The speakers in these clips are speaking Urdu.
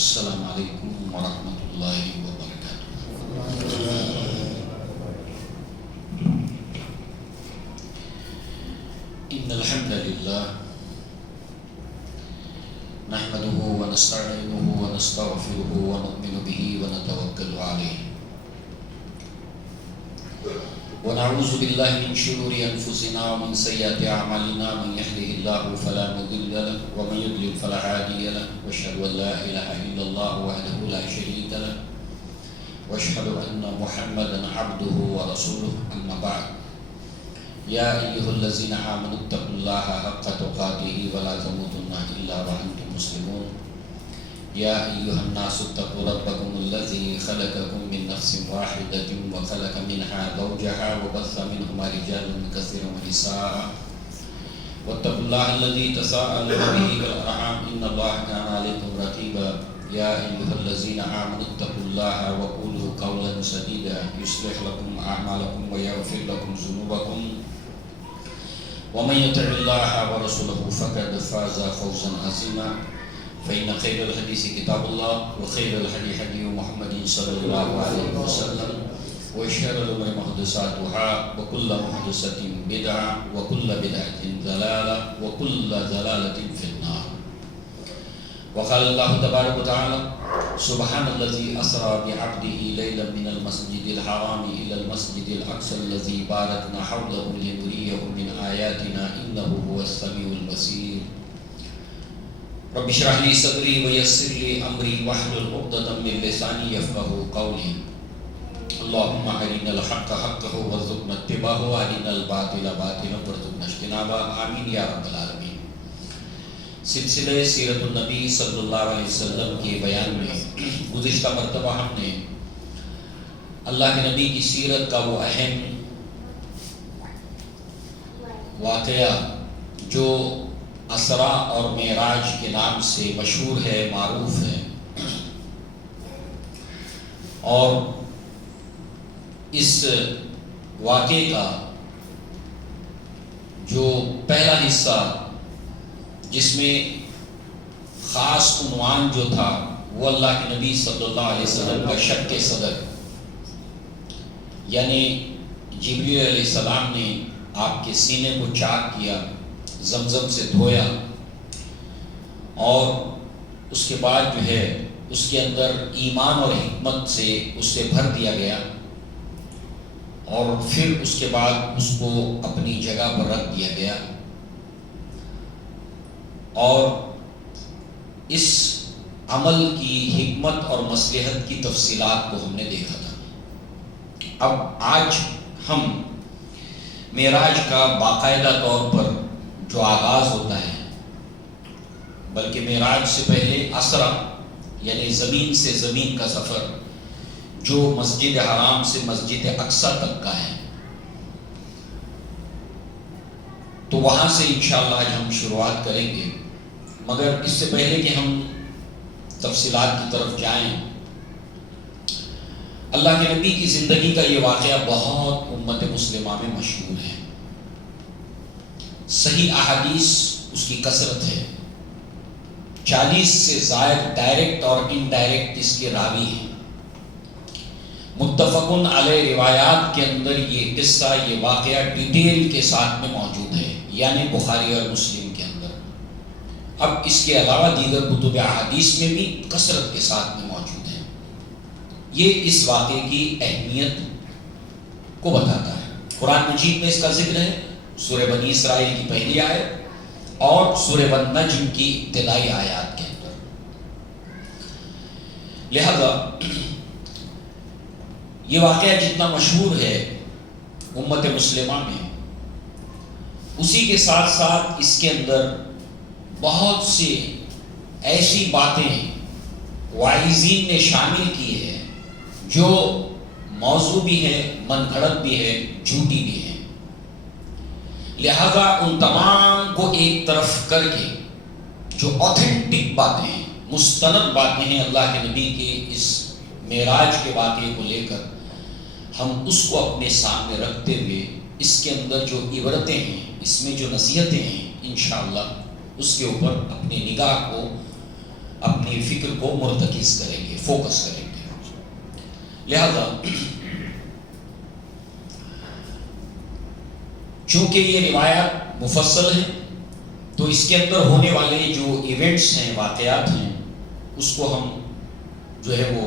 السلام علیکم ورحمۃ اللہ وبرکاتہ۔ ان الحمد للہ نحمده ونستعینه ونستغفره ونؤمن به ونتوکل علیہ ونعوذ باللہ من شرور انفسنا ومن سیئات اعمالنا، من يهده الله فلا مضل له ومن يضلل فلا هادي له، واشهد ان لا اله الا الله وحده لا شريك له واشهد ان محمدا عبده ورسوله، اما بعد يا ايها الذين امنوا اتقوا الله حق تقاته ولا تموتن الا وانتم مسلمون، يا أيها الناس اتقوا ربكم الذي خلقكم من نفس واحدة وخلق منها زوجها وبث منهما رجالا كثيرا ونساء، واتقوا الله الذي تساءلون به والأرحام إن الله كان عليكم رقيبا، يا أيها الذين آمنوا اتقوا الله وقولوا قولا سديدا يصلح لكم أعمالكم ويغفر لكم ذنوبكم، ومن يطع الله ورسوله فقد فاز فوزا عظيما، فإن خير الحديث كتاب الله وخير الهدي هدي محمد صلى الله عليه وسلم، وشر الأمور محدثاتها وكل محدثة بدعة وكل بدعة ضلالة وكل ضلالة في النار. وقال الله تبارك وتعالى سبحان الذي أسرى بعبده ليلا من المسجد الحرام إلى المسجد الأقصى الذي باركنا حوله لنريه من آياتنا إنه هو السميع البصير. رب اشرح لي صدري ويسر لي امري واحلل عقدة من لساني يفقهوا قولي. اللهم ارنا الحق حقا وارزقنا اتباعه وارنا الباطل باطلا وارزقنا اجتنابه، آمین یا رب العالمین۔ سلسلہ سیرت النبی صلی اللہ علیہ وسلم کے بیان میں گزشتہ مرتبہ ہم نے اللہ کے نبی کی سیرت کا وہ اہم واقعہ جو اسرا اور معراج کے نام سے مشہور ہے، معروف ہے، اور اس واقعے کا جو پہلا حصہ جس میں خاص عنوان جو تھا وہ اللہ کے نبی صلی اللہ علیہ وسلم کا شق صدر، یعنی جبریل علیہ السلام نے آپ کے سینے کو چاک کیا، زمزم سے دھویا، اور اس کے بعد جو ہے اس کے اندر ایمان اور حکمت سے اس سے بھر دیا گیا، اور پھر اس کے بعد اس کو اپنی جگہ پر رکھ دیا گیا، اور اس عمل کی حکمت اور مصلحت کی تفصیلات کو ہم نے دیکھا تھا۔ اب آج ہم معراج کا باقاعدہ طور پر جو آغاز ہوتا ہے، بلکہ معراج سے پہلے اسرا یعنی زمین سے زمین کا سفر جو مسجد حرام سے مسجد اقصیٰ تک کا ہے، تو وہاں سے انشاءاللہ آج ہم شروعات کریں گے۔ مگر اس سے پہلے کہ ہم تفصیلات کی طرف جائیں، اللہ کے نبی کی زندگی کا یہ واقعہ بہت امت مسلمہ میں مشہور ہے، صحیح احادیث اس کی کثرت ہے، 40 سے زائد ڈائریکٹ اور انڈائریکٹ اس کے راوی ہیں، متفقن علیہ روایات کے اندر یہ قصہ، یہ واقعہ ڈیٹیل کے ساتھ میں موجود ہے، یعنی بخاری اور مسلم کے اندر۔ اب اس کے علاوہ دیگر کتب احادیث میں بھی کثرت کے ساتھ میں موجود ہے۔ یہ اس واقعے کی اہمیت کو بتاتا ہے۔ قرآن مجید میں اس کا ذکر ہے، سورہ بنی اسرائیل کی پہلی آیت اور سورہ النجم کی ابتدائی آیات کے اندر۔ لہذا یہ واقعہ جتنا مشہور ہے امت مسلمہ میں، اسی کے ساتھ ساتھ اس کے اندر بہت سی ایسی باتیں واعظین نے شامل کی ہے جو موضوع بھی ہے، من گھڑت بھی ہے، جھوٹی بھی ہے۔ لہذا ان تمام کو ایک طرف کر کے جو اوتھینٹک باتیں ہیں، مستند باتیں ہیں اللہ کے نبی کے اس معراج کے واقعے کو لے کر، ہم اس کو اپنے سامنے رکھتے ہوئے اس کے اندر جو عبرتیں ہیں، اس میں جو نصیحتیں ہیں، انشاءاللہ اس کے اوپر اپنی نگاہ کو اپنی فکر کو مرتکز کریں گے، فوکس کریں گے۔ لہذا چونکہ یہ روایات مفصل ہیں تو اس کے اندر ہونے والے جو ایونٹس ہیں، واقعات ہیں، اس کو ہم جو ہے وہ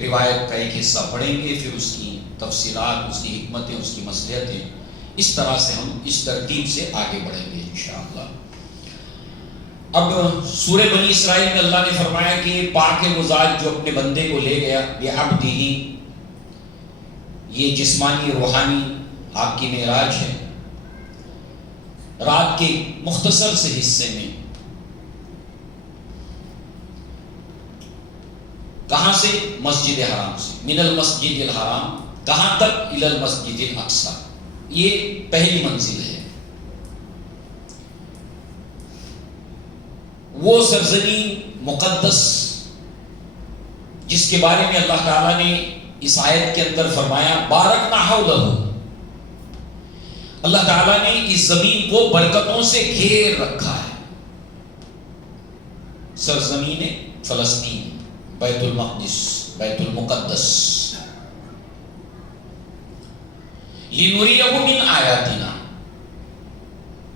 روایت کا ایک حصہ پڑھیں گے، پھر اس کی تفصیلات، اس کی حکمتیں، اس کی مصلحتیں، اس طرح سے ہم اس ترتیب سے آگے بڑھیں گے انشاءاللہ۔ اب سورہ بنی اسرائیل میں اللہ نے فرمایا کہ پاک وہ ذات جو اپنے بندے کو لے گیا بعبدہ، یہ جسمانی روحانی آپ کی معراج ہے۔ رات کے مختصر سے حصے میں کہاں سے؟ مسجد حرام سے، من المسجد الحرام کہاں تک؟ الی المسجد الاقصی، یہ پہلی منزل ہے۔ وہ سرزمین مقدس جس کے بارے میں اللہ تعالیٰ نے اس آیت کے اندر فرمایا بارکنا حولہ، اللہ تعالیٰ نے اس زمین کو برکتوں سے گھیر رکھا ہے۔ سرزمین فلسطین، بیت المقدس، بیت المقدس، لنریہ من آیاتنا۔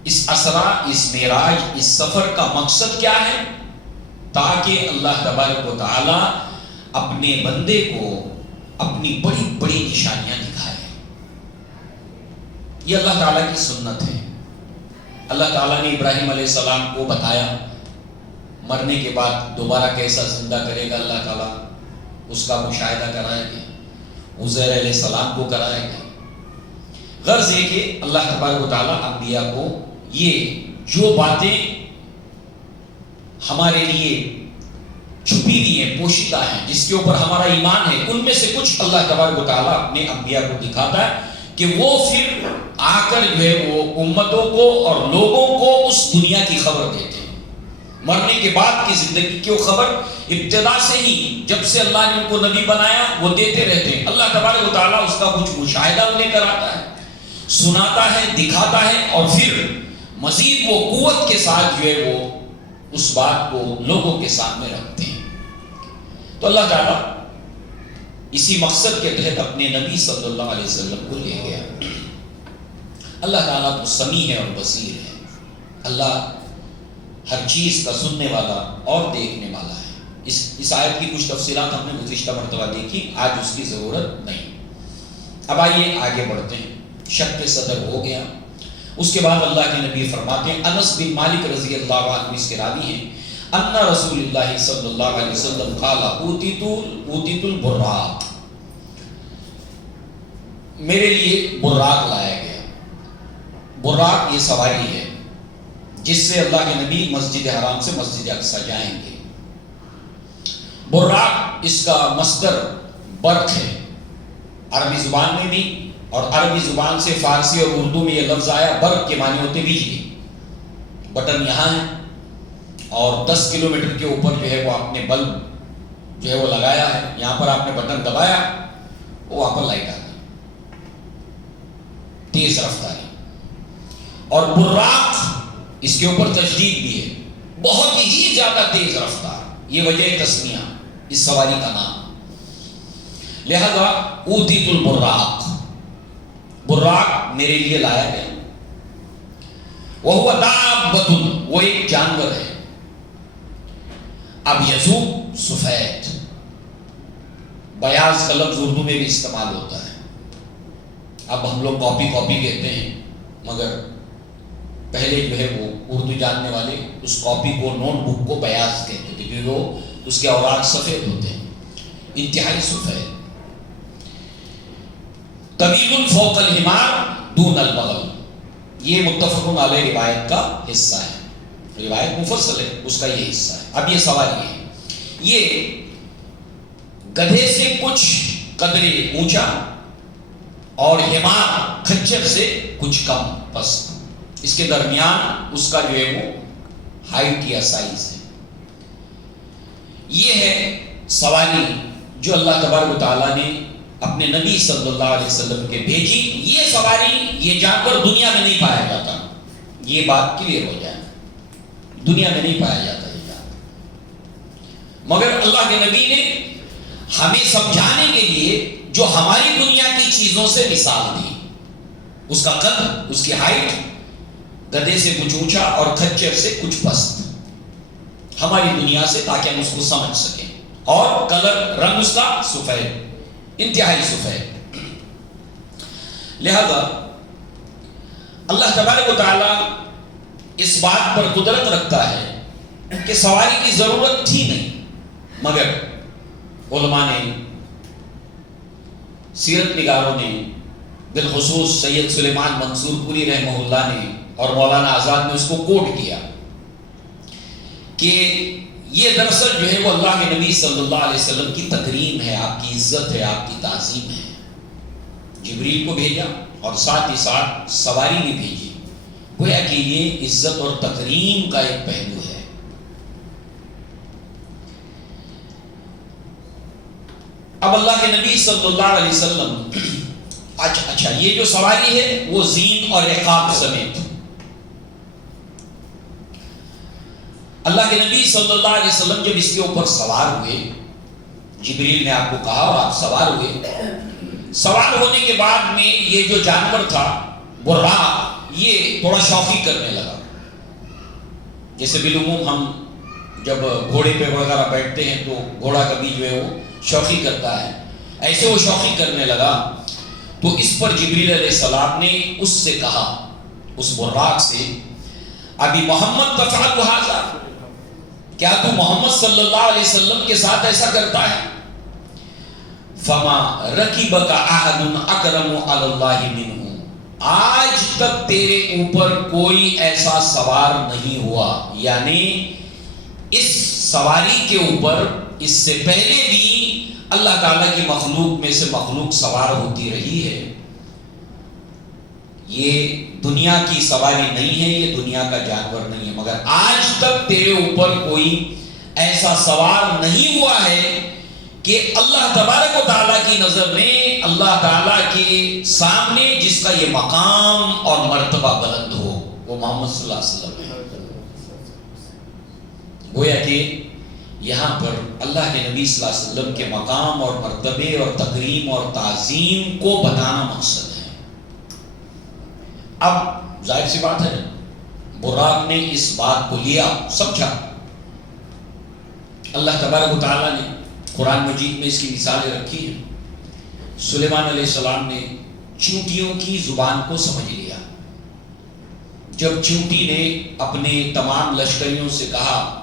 اس اسرا، اس معراج، اس سفر کا مقصد کیا ہے؟ تاکہ اللہ تبارک و تعالی اپنے بندے کو اپنی بڑی بڑی نشانیاں دکھائے۔ یہ اللہ تعالیٰ کی سنت ہے۔ اللہ تعالیٰ نے ابراہیم علیہ السلام کو بتایا، مرنے کے بعد دوبارہ کیسا زندہ کرے گا اللہ تعالیٰ، اس کا مشاہدہ کرائے گا۔ عزیر علیہ السلام کو کرائے گا۔ غرض یہ کہ اللہ تبارک و تعالیٰ انبیاء کو یہ جو باتیں ہمارے لیے چھپی ہوئی ہیں، پوشیدہ ہیں، جس کے اوپر ہمارا ایمان ہے، ان میں سے کچھ اللہ تبارک و تعالیٰ اپنے انبیاء کو دکھاتا ہے کہ وہ پھر آ کر جو ہے وہ امتوں کو اور لوگوں کو اس دنیا کی خبر دیتے ہیں۔ مرنے کے بعد کی زندگی کی وہ خبر ابتدا سے ہی، جب سے اللہ نے ان کو نبی بنایا، وہ دیتے رہتے ہیں۔ اللہ تبارک و تعالیٰ اس کا کچھ مشاہدہ انہیں کراتا ہے، سناتا ہے، دکھاتا ہے، اور پھر مزید وہ قوت کے ساتھ جو ہے وہ اس بات کو لوگوں کے سامنے رکھتے ہیں۔ تو اللہ تعالیٰ اسی مقصد کے تحت اپنے نبی صلی اللہ علیہ وسلم کو لے گیا۔ اللہ تعالیٰ تو سمیع ہے اور بصیر ہے، اللہ ہر چیز کا سننے والا اور دیکھنے والا ہے۔ اس آیت کی کچھ تفصیلات ہم نے گزشتہ مرتبہ دیکھی، آج اس کی ضرورت نہیں۔ اب آئیے آگے بڑھتے ہیں۔ شک کے صدر ہو گیا، اس کے بعد اللہ کے نبی فرماتے ہیں، انس بن مالک رضی اللہ عنہ اس کے راوی ہیں، ان رسول اللہ صلی اللہ علیہ وسلم قال اوتیت البراق، میرے لیے براق لایا گیا۔ براق یہ سواری ہے جس سے اللہ کے نبی مسجد حرام سے مسجد اقصی جائیں گے۔ براق اس کا مصدر برق ہے، عربی زبان میں بھی، اور عربی زبان سے فارسی اور اردو میں یہ لفظ آیا، برق کے معنی ہوتے بجلی۔ بٹن یہاں ہے اور 10 کلومیٹر کے اوپر جو ہے وہ آپ نے بلب جو ہے وہ لگایا ہے، یہاں پر آپ نے بٹن دبایا، وہ وہاں پر لائٹ آ گئی، تیز رفتاری۔ اور براق اس کے اوپر تشدید بھی ہے، بہت ہی زیادہ تیز رفتار، یہ وجہ تسمیہ اس سواری کا نام۔ لہذا اوتیت البراق، براق میرے لیے لایا گیا۔ وَهُوَ دَابَّةٌ، وہ ایک جانور ہے۔ اب یزوب سفید، بیاض کا لفظ اردو میں بھی استعمال ہوتا ہے۔ اب ہم لوگ کاپی کہتے ہیں، مگر پہلے جو ہے وہ اردو جاننے والے اس کاپی کو، نوٹ بک کو بیاض کہتے تھے، کیونکہ وہ اس کے اوراق سفید ہوتے ہیں، انتہائی سفید۔ طویل فوق الحمار دون البغل، یہ متفق علیہ روایت کا حصہ ہے، روایت مفصل ہے، اس کا یہ حصہ ہے۔ اب یہ سواری ہے، یہ گدھے سے کچھ قدرے اونچا اور حمار کھچر سے کچھ کم پست، اس کے درمیان اس کا جو ہے وہ ہائٹ یا سائز ہے۔ یہ ہے سواری جو اللہ تبارک و تعالیٰ نے اپنے نبی صلی اللہ علیہ وسلم کے بھیجی۔ یہ سواری، یہ جانور دنیا میں نہیں پایا جاتا، یہ بات کلیئر ہو جائے، دنیا میں نہیں پایا جاتا یہ جانور۔ مگر اللہ کے نبی نے ہمیں سمجھانے کے لیے جو ہماری دنیا کی چیزوں سے مثال دی، اس کا قد، اس کی ہائٹ گدھے سے کچھ اونچا اور کھچر سے کچھ پست، ہماری دنیا سے، تاکہ ہم اس کو سمجھ سکیں، اور کلر، رنگ اس کا سفید، انتہائی سفید۔ لہذا اللہ تبارک و تعالی اس بات پر قدرت رکھتا ہے کہ سواری کی ضرورت تھی نہیں، مگر علماء نے، سیرت نگاروں نے، بالخصوص سید سلیمان منصور پوری رحمہ اللہ نے اور مولانا آزاد نے اس کو کوٹ کیا کہ یہ دراصل جو ہے وہ اللہ کے نبی صلی اللہ علیہ وسلم کی تکریم ہے، آپ کی عزت ہے، آپ کی تعظیم ہے۔ جبریل کو بھیجا اور ساتھ ہی ساتھ سواری بھی بھیجی، گویا کہ یہ عزت اور تکریم کا ایک پہلو ہے۔ اب اللہ کے نبی صلی اللہ علیہ وسلم، اچھا یہ جو سواری ہے وہ زین اور رقاب سمیت، اللہ کے نبی صلی اللہ علیہ وسلم جب اس کے اوپر سوار ہوئے، جبریل نے آپ کو کہا اور آپ سوار ہوئے، سوار ہونے کے بعد میں یہ جو جانور تھا براق، یہ تھوڑا شوخی کرنے لگا۔ جیسے بالعموم ہم جب گھوڑے پہ وغیرہ بیٹھتے ہیں تو گھوڑا کبھی جو ہے وہ شوخی کرتا ہے، ایسے وہ شوخی کرنے لگا۔ تو اس پر جبریل علیہ السلام نے اس سے کہا، اس براق سے، ابھی محمد تفعل ھذا، کیا تو محمد صلی اللہ علیہ وسلم کے ساتھ ایسا کرتا ہے؟ فما رکبک احد اکرم علی اللہ منہ، آج تک تیرے اوپر کوئی ایسا سوار نہیں ہوا، یعنی اس سواری کے اوپر اس سے پہلے بھی اللہ تعالیٰ کی مخلوق میں سے مخلوق سوار ہوتی رہی ہے، یہ دنیا کی سواری نہیں ہے، یہ دنیا کا جانور نہیں ہے، مگر آج تک تیرے اوپر کوئی ایسا سوار نہیں ہوا ہے کہ اللہ تبارک و تعالیٰ کی نظر میں، اللہ تعالیٰ کے سامنے جس کا یہ مقام اور مرتبہ بلند ہو، وہ محمد صلی اللہ علیہ وسلم ہے۔ گویا کہ یہاں پر اللہ کے نبی صلی اللہ علیہ وسلم کے مقام اور مرتبے اور تکریم اور تعظیم کو بتانا مقصد ہے۔ اب ظاہر سی بات ہے، براق نے اس بات کو لیا، سمجھا۔ اللہ تبارک و تعالیٰ نے قرآن مجید میں اس کی مثالیں رکھی ہیں۔ سلیمان علیہ السلام نے چونٹیوں کی زبان کو سمجھ لیا۔ جب چونٹی نے اپنے تمام لشکریوں سے کہا،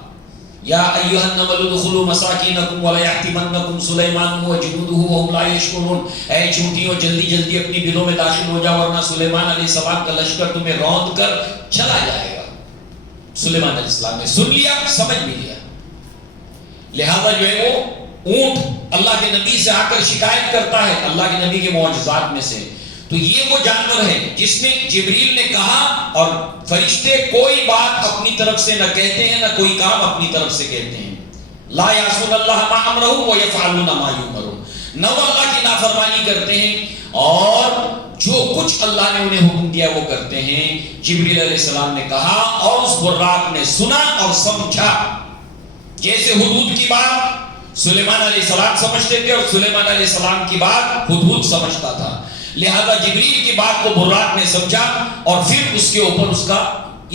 یا ایھا النمل ادخلوا مساکینکم ولا یحطمنکم سلیمان وجنودہ وهم لا یشعرون، اے چونٹیوں جلدی جلدی اپنی بلوں میں داخل ہو جاؤ ورنہ سلیمان علیہ السلام کا لشکر تمہیں روند کر چلا جائے گا۔ سلیمان علیہ السلام نے سن لیا، سمجھ بھی لیا، لہذا جو ہے وہ اونٹ اللہ کے نبی سے آ کر شکایت کرتا ہے، اللہ کے نبی کے معجزات میں سے، تو یہ وہ جانور ہے جس نے جبریل نے کہا، اور فرشتے کوئی بات اپنی طرف سے نہ کہتے ہیں، نہ کوئی کام اپنی طرف سے کہتے ہیں، لا یعصون اللہ ما امرهم ویفعلون ما یؤمرون، نہ وہ اللہ کی نافرمانی کرتے ہیں اور جو کچھ اللہ نے انہیں حکم دیا وہ کرتے ہیں۔ جبریل علیہ السلام نے کہا اور اس براق نے سنا اور سمجھا۔ جیسے ہدہد کی بات سلیمان علیہ السلام سمجھتے تھے اور سلیمان علیہ السلام کی بات ہدہد سمجھتا تھا، لہذا جبریل کی بات کو براق نے سمجھا اور پھر اس کے اوپر اس کا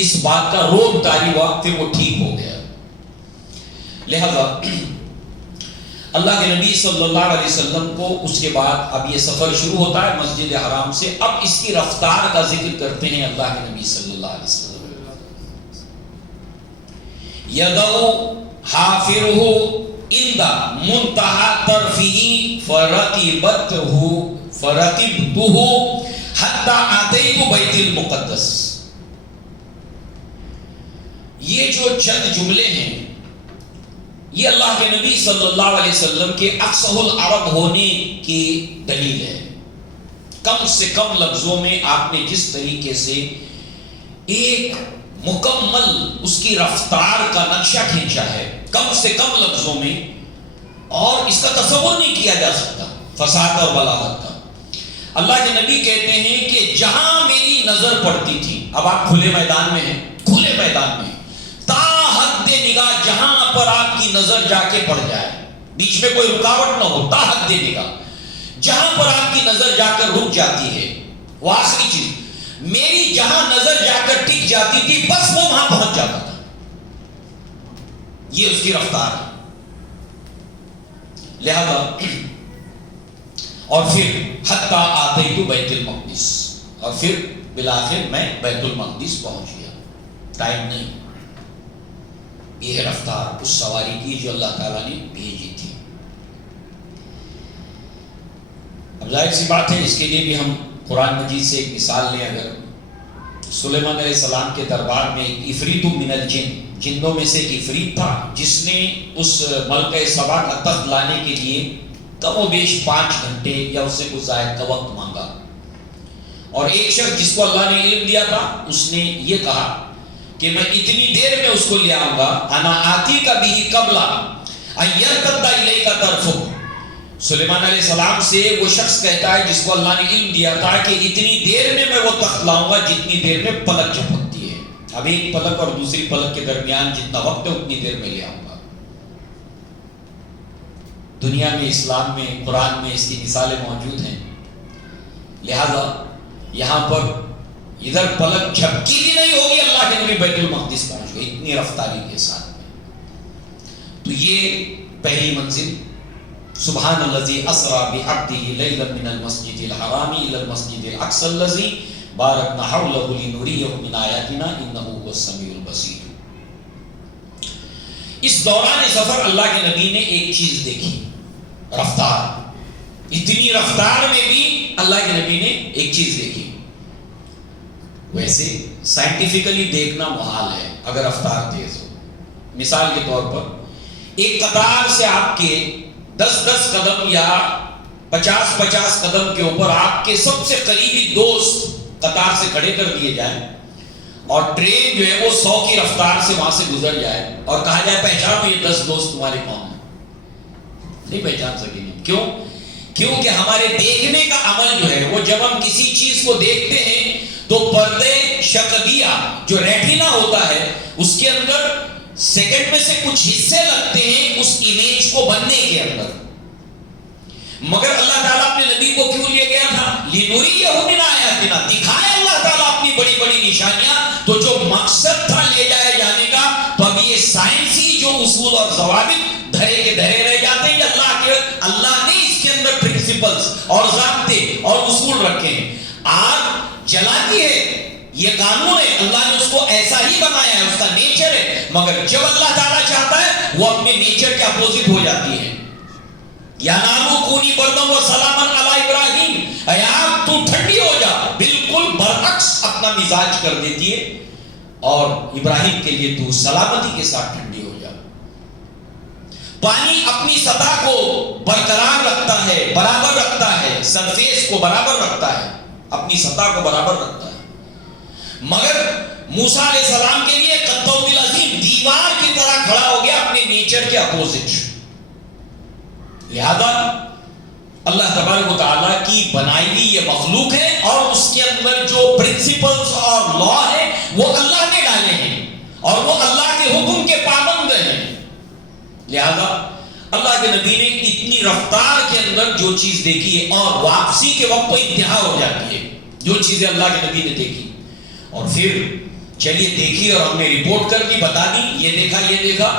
اس بات کا روب طاری ہوا، پھر وہ ٹھیک ہو گیا۔ لہذا اللہ کے نبی صلی اللہ علیہ وسلم کو اس کے بعد اب یہ سفر شروع ہوتا ہے مسجد حرام سے۔ اب اس کی رفتار کا ذکر کرتے ہیں اللہ کے نبی صلی اللہ علیہ وسلم۔ یدعو حافرہ عند منتہا طرفہ فرقبتہ حتی آتیت بیت المقدس۔ یہ جو چند جملے ہیں یہ اللہ کے نبی صلی اللہ علیہ وسلم کے افصح العرب ہونے کی دلیل ہے۔ کم سے کم لفظوں میں آپ نے جس طریقے سے ایک مکمل اس کی رفتار کا نقشہ کھینچا ہے، کم سے کم لفظوں میں، اور اس کا تصور نہیں کیا جا سکتا فصاحت اور بلاغت کا۔ اللہ کے نبی کہتے ہیں کہ جہاں میری نظر پڑتی تھی، اب آپ کھلے میدان میں ہیں، کھلے میدان میں تا حد حد نگاہ جہاں پر آپ کی نظر جا کے پڑ جائے، بیچ میں کوئی رکاوٹ نہ ہو، تا حد نگاہ جہاں پر آپ کی نظر جا کر رک جاتی ہے، وہ آخری چیز میری جہاں نظر جا کر ٹک جاتی تھی بس وہ وہاں پہنچ جاتا تھا، یہ اس کی رفتار ہے۔ لہذا اور پھر حتی آتیت بیت المقدس، اور پھر بالآخر میں بیت المقدس پہنچ گیا، ٹائم نہیں، یہ ہے رفتار اس سواری کی جو اللہ تعالیٰ نے بھیجی تھی۔ اب ظاہر سی بات ہے، اس کے لیے بھی ہم قرآن مجید سے ایک مثال لیں۔ اگر سلیمان علیہ السلام کے دربار میں ایک عفریت من الجن، جنوں میں سے ایک عفریت تھا جس نے اس ملکہ سبا کا تخت لانے کے لیے کم و بیش 5 گھنٹے یا اس سے کچھ زائد کا وقت مانگا، اور ایک شخص جس کو اللہ نے علم دیا تھا اس نے یہ کہا کہ میں اتنی دیر میں اس کو لے آؤں گا، انا آتی کا بھی قبل ان یرتد الیک طرفک۔ سلیمان علیہ السلام سے وہ شخص کہتا ہے جس کو اللہ نے علم دیا تھا کہ اتنی دیر میں وہ تخت لاؤں گا جتنی دیر میں پلک جھپکتی ہے، اب ایک پلک اور دوسری پلک کے درمیان جتنا وقت ہے اتنی دیر میں لے آؤں گا۔ دنیا میں، اسلام میں، قرآن میں اس کی مثالیں موجود ہیں، لہذا یہاں پر ادھر پلک جھپکی بھی نہیں ہوگی، اللہ کے نبی بیت المقدس پہنچ گئے اتنی رفتاری کے ساتھ میں۔ تو یہ پہلی منزل، سبحان الذی اسری بعبدہ لیلا من المسجد الحرام الی المسجد الاقصی الذی بارکنا حولہ لنریہ من آیاتنا انہ هو السمیع البصیر۔ اس دوران سفر اللہ کے نبی نے ایک چیز دیکھی، رفتار، اتنی رفتار میں بھی اللہ کے نبی نے ایک چیز دیکھی۔ ویسے سائنٹیفکلی دیکھنا محال ہے اگر رفتار تیز ہو۔ مثال کے طور پر ایک قطار سے آپ کے 10 قدم یا 50 قدم کے اوپر آپ کے سب سے قریبی دوست قطار سے کھڑے کر دیے جائیں، اور ٹرین جو ہے وہ 100 کی رفتار سے وہاں سے گزر جائے اور کہا جائے پہچانو یہ 10 دوست تمہارے کون ہیں، نہیں پہچان سکیں گے۔ کیوں؟ کیونکہ ہمارے دیکھنے کا عمل جو ہے وہ جب ہم کسی چیز کو دیکھتے ہیں تو پردے شقیہ جو ریٹینا ہوتا ہے اس کے اندر سیکنڈ میں سے کچھ حصے لگتے ہیں اس امیج کو بننے کے اندر، مگر اللہ تعالیٰ اپنے نبی کو کیوں لے گیا تھا؟ لِنُرِيَهُ مِنْ آیَاتِنَا، دکھائے اللہ تعالیٰ اپنی بڑی بڑی نشانیاں۔ تو جو مقصد تھا لے جائے جانے کا، تو اب یہ سائنسی جو اصول اور ضوابط دھرے کے دھرے رہ جاتے ہیں، اللہ نے اس کے اندر پرنسپلز اور ضابطے اور اصول رکھے ہیں۔ آگ جلاتی ہے، یہ قانون ہے، اللہ نے اس کو ایسا ہی بنایا ہے، اس کا نیچر ہے، مگر جب اللہ تعالیٰ چاہتا ہے وہ اپنے نیچر کے اپوزٹ ہو جاتی ہے۔ یا نارو کونی بردم و سلامن علی ابراہیم، اے آگ تو ٹھنڈی ہو جا، بالکل برعکس اپنا مزاج کر دیتی ہے، اور ابراہیم کے لیے تو سلامتی کے ساتھ ٹھنڈی ہو جا۔ پانی اپنی سطح کو برقرار رکھتا ہے، برابر رکھتا ہے، سرفیس کو برابر رکھتا ہے، اپنی سطح کو برابر رکھتا ہے، مگر موسیٰ علیہ السلام کے لیے قطعۃ العظیم دیوار کی طرح کھڑا ہو گیا اپنے نیچر کے اپوزٹ۔ لہذا اللہ تبارک و تعالیٰ کی بنائی ہوئی یہ مخلوق ہے، اور اس کے اندر جو پرنسپلز اور لا ہے وہ اللہ نے ڈالے ہیں، اور وہ اللہ کے حکم کے پابند ہیں۔ لہذا اللہ کے نبی نے اتنی رفتار کے اندر جو چیز دیکھی ہے، اور واپسی کے وقت تو انتہا ہو جاتی ہے جو چیزیں اللہ کے نبی نے دیکھی، اور پھر چلیے دیکھی اور ہم نے رپورٹ کر دی، بتا دی، یہ دیکھا یہ دیکھا۔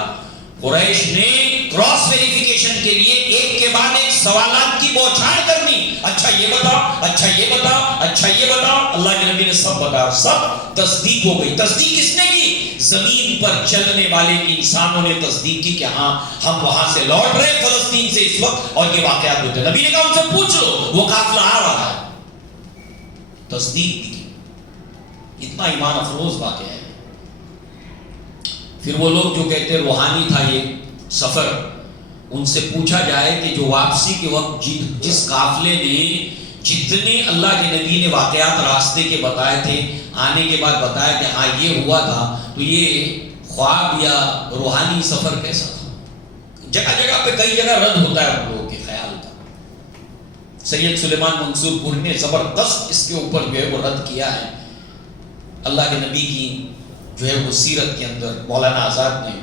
قریش نے کراس ویریفیکیشن کے لیے ایک کے بعد ایک سوالات کی بوچھاڑ کرنی، اچھا یہ بتاؤ، اچھا یہ بتاؤ، اچھا یہ بتاؤ۔ اللہ کے نبی نے سب بتایا، سب تصدیق ہو گئی۔ تصدیق کس نے کی؟ زمین پر چلنے والے انسانوں نے تصدیق کی کہ ہاں ہم وہاں سے لوٹ رہے فلسطین سے اس وقت، اور یہ واقعات ہوتے ہیں۔ نبی نے کہا ان سے پوچھ لو، وہ قافلہ آ رہا ہے۔ تصدیق کی، اتنا ایمان افروز واقعہ ہے۔ پھر وہ لوگ جو کہتے ہیں روحانی تھا یہ سفر، ان سے پوچھا جائے کہ جو واپسی کے وقت جس قافلے نے جتنے اللہ کے نبی نے واقعات راستے کے بتائے تھے، آنے کے بعد بتایا کہ ہاں یہ ہوا تھا، تو یہ خواب یا روحانی سفر کیسا تھا؟ جگہ جگہ پہ کئی جگہ رد ہوتا ہے ہم لوگوں کے خیال کا۔ سید سلیمان منصور پوری نے زبردست اس کے اوپر جو ہے وہ رد کیا ہے۔ اللہ کے نبی کی جو ہے وہ سیرت کے اندر مولانا آزاد نے.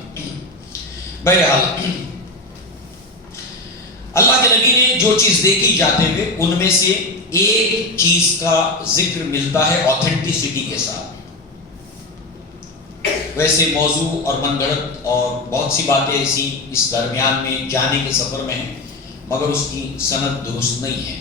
بہرحال اللہ کے نبی نے جو چیز دیکھی جاتے ہوئے ان میں سے ایک چیز کا ذکر ملتا ہے آتھینٹسٹی کے ساتھ. ویسے موضوع اور من گھڑت اور بہت سی باتیں ایسی اس درمیان میں جانے کے سفر میں ہیں، مگر اس کی سند درست نہیں ہے.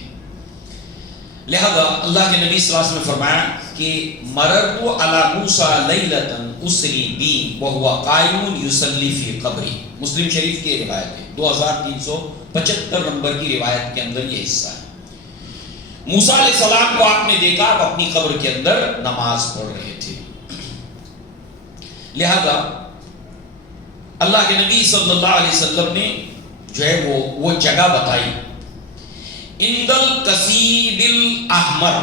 لہذا اللہ کے نبی صلی اللہ علیہ وسلم نے فرمایا کہ مررت علی موسیٰ لیلۃ اسری بی وہو قائم یصلی فی قبری. مسلم شریف کی روایت ہے، 2375 نمبر کی روایت کے اندر یہ حصہ ہے. موسیٰ علیہ السلام کو آپ نے دیکھا، آپ اپنی قبر کے اندر نماز پڑھ رہے تھے. لہذا اللہ کے نبی صلی اللہ علیہ وسلم نے جو ہے وہ جگہ بتائی، عند الکثیب الاحمر.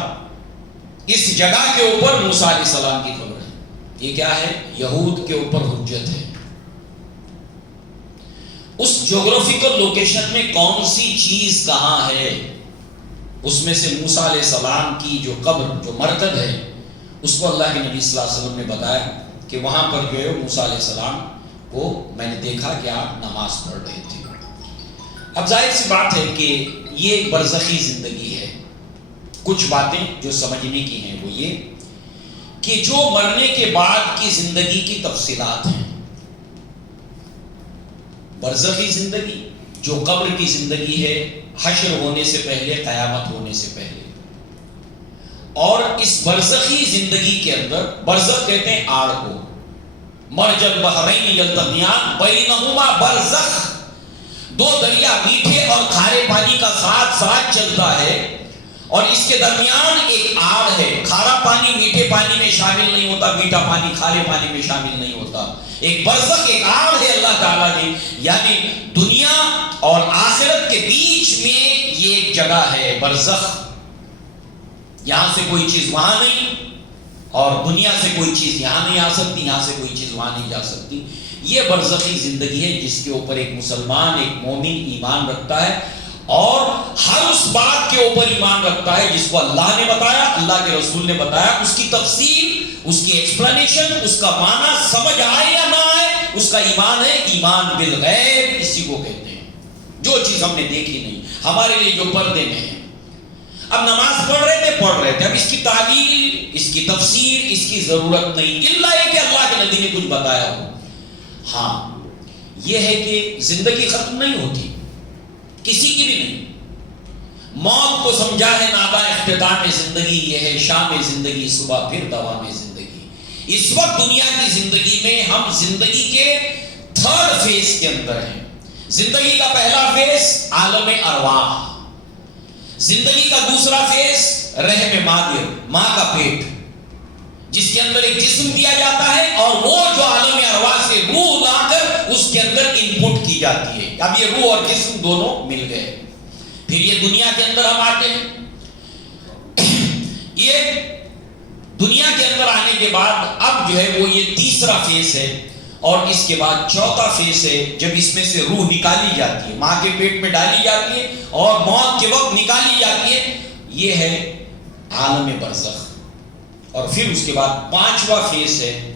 اس جگہ کے اوپر موسیٰ علیہ السلام کی قبر ہے. یہ کیا ہے؟ یہود کے اوپر حجت ہے. اس جغرافیکل لوکیشن میں کون سی چیز کہاں ہے، اس میں سے موسیٰ علیہ السلام کی جو قبر، جو مرکز ہے، اس کو اللہ کے نبی صلی اللہ علیہ وسلم نے بتایا کہ وہاں پر جو ہے موسیٰ علیہ السلام کو میں نے دیکھا کہ آپ نماز پڑھ رہے تھے. اب ظاہر سی بات ہے کہ یہ ایک برزخی زندگی ہے. کچھ باتیں جو سمجھنے کی ہیں وہ یہ کہ جو مرنے کے بعد کی زندگی کی تفصیلات ہیں، برزخی زندگی جو قبر کی زندگی ہے، حشر ہونے سے پہلے، قیامت ہونے سے پہلے. اور اس برزخی زندگی کے اندر، برزخ کہتے ہیں آڑ کو، مرج البحرین یلتقیان بینہما برزخ، دو دریا میٹھے اور کھارے پانی کا ساتھ ساتھ چلتا ہے اور اس کے درمیان ایک آڑ ہے. کھارا پانی میٹھے پانی میں شامل نہیں ہوتا، میٹھا پانی کھارے پانی میں شامل نہیں ہوتا. ایک برزخ، ایک آڑ ہے اللہ تعالیٰ نے، یعنی دنیا اور آخرت کے بیچ میں یہ ایک جگہ ہے برزخ. یہاں سے کوئی چیز وہاں نہیں اور دنیا سے کوئی چیز یہاں نہیں آ سکتی، یہاں سے کوئی چیز وہاں نہیں جا سکتی. یہ برزخی زندگی ہے جس کے اوپر ایک مسلمان، ایک مومن ایمان رکھتا ہے اور ہر اس بات کے اوپر ایمان رکھتا ہے جس کو اللہ نے بتایا، اللہ کے رسول نے بتایا. اس کی تفصیل، اس کی ایکسپلینیشن، اس کا معنی سمجھ آئے یا نہ آئے، اس کا ایمان ہے. ایمان بالغیب اسی کو کہتے ہیں، جو چیز ہم نے دیکھی نہیں، ہمارے لیے جو پردے میں ہے. اب نماز پڑھ رہے تھے، اب اس کی تعلیل، اس کی تفسیر، اس کی ضرورت نہیں، اللہ ہے کہ اللہ کے نبی نے کچھ بتایا ہو. ہاں یہ ہے کہ زندگی ختم نہیں ہوتی، کسی کی بھی نہیں. موت کو سمجھا ہے نادا اختتام زندگی، یہ ہے شام زندگی، صبح پھر دوام زندگی. اس وقت دنیا کی زندگی میں ہم زندگی کے تھرڈ فیز کے اندر ہیں. زندگی کا پہلا فیز عالم ارواح، زندگی کا دوسرا فیز رحم مادر، ماں کا پیٹ، جس کے اندر ایک جسم دیا جاتا ہے اور وہ جو عالم ارواح سے روح لا کر اس کے اندر انپٹ کی جاتی ہے. اب یہ روح اور جسم دونوں مل گئے، پھر یہ دنیا کے اندر ہم آتے ہیں. یہ دنیا کے اندر آنے کے بعد اب جو ہے وہ یہ تیسرا فیز ہے اور اس کے بعد چوتھا فیز ہے جب اس میں سے روح نکالی جاتی ہے، ماں کے پیٹ میں ڈالی جاتی ہے اور موت کے وقت نکالی جاتی ہے. یہ ہے عالم برزخ. اور پھر اس کے بعد پانچواں فیز ہے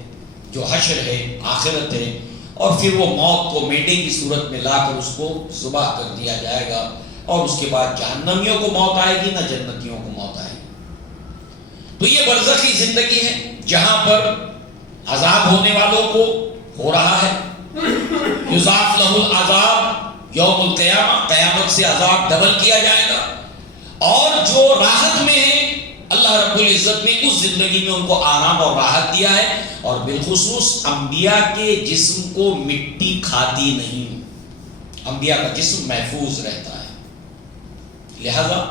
جو حشر ہے، آخرت ہے، اور پھر وہ موت کو میڈے کی صورت میں لا کر اس کو ذبح کر دیا جائے گا اور اس کے بعد جہنمیوں کو موت آئے گی، نہ جنتیوں کو موت آئے گی. تو یہ برزخی زندگی ہے جہاں پر عذاب ہونے والوں کو ہو رہا ہے. یضاعف لہ العذاب یوم القیامہ، قیامت سے عذاب ڈبل کیا جائے گا. اور جو راحت میں ہے، اللہ رب العزت نے اس زندگی میں ان کو آرام اور راحت دیا ہے. اور بالخصوص انبیاء کے جسم کو مٹی کھاتی نہیں، انبیاء کا جسم محفوظ رہتا ہے. لہذا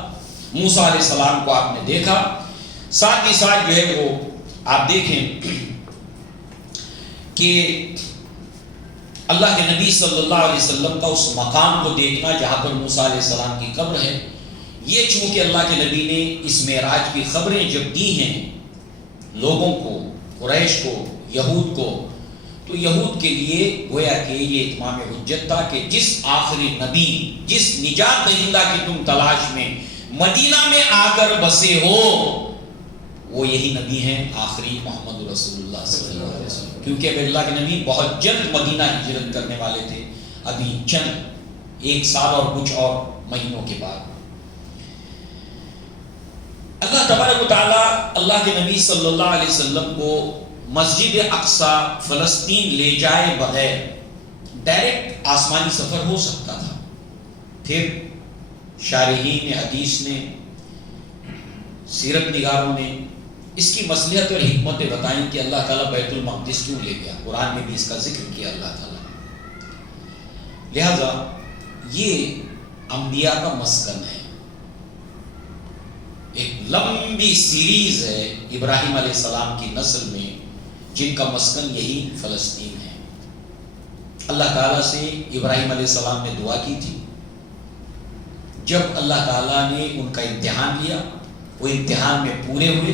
موسیٰ علیہ السلام کو آپ نے دیکھا، ساتھ ہی ساتھ جو ہے وہ آپ دیکھیں کہ اللہ کے نبی صلی اللہ علیہ وسلم کا اس مقام کو دیکھنا جہاں پر موسیٰ علیہ السلام کی قبر ہے. یہ چونکہ اللہ کے نبی نے اس معراج کی خبریں جب دی ہیں لوگوں کو، قریش کو، یہود کو، تو یہود کے لیے گویا کہ یہ اتمام حجت تھا کہ جس آخری نبی، جس نجات دہندہ کی تم تلاش میں مدینہ میں آ کر بسے ہو، وہ یہی نبی ہیں آخری محمد رسول اللہ صلی اللہ علیہ وسلم، کیونکہ اب اللہ کے نبی بہت جلد مدینہ ہجرت کرنے والے تھے، ابھی چند 1 سال اور کچھ اور مہینوں کے بعد۔ اللہ تبارک و تعالیٰ اللہ کے نبی صلی اللہ علیہ وسلم کو مسجد اقصیٰ فلسطین لے جائے بغیر ڈائریکٹ آسمانی سفر ہو سکتا تھا۔ پھر شارحین حدیث نے، سیرت نگاروں نے اس کی مصلحت اور حکمتیں بتائیں کہ اللہ تعالیٰ بیت المقدس کیوں لے گیا، قرآن میں بھی اس کا ذکر کیا اللہ تعالیٰ۔ لہذا یہ انبیاء کا مسکن ہے، ایک لمبی سیریز ہے ابراہیم علیہ السلام کی نسل میں جن کا مسکن یہی فلسطین ہے۔ اللہ تعالیٰ سے ابراہیم علیہ السلام نے دعا کی تھی، جب اللہ تعالیٰ نے ان کا امتحان لیا، وہ امتحان میں پورے ہوئے،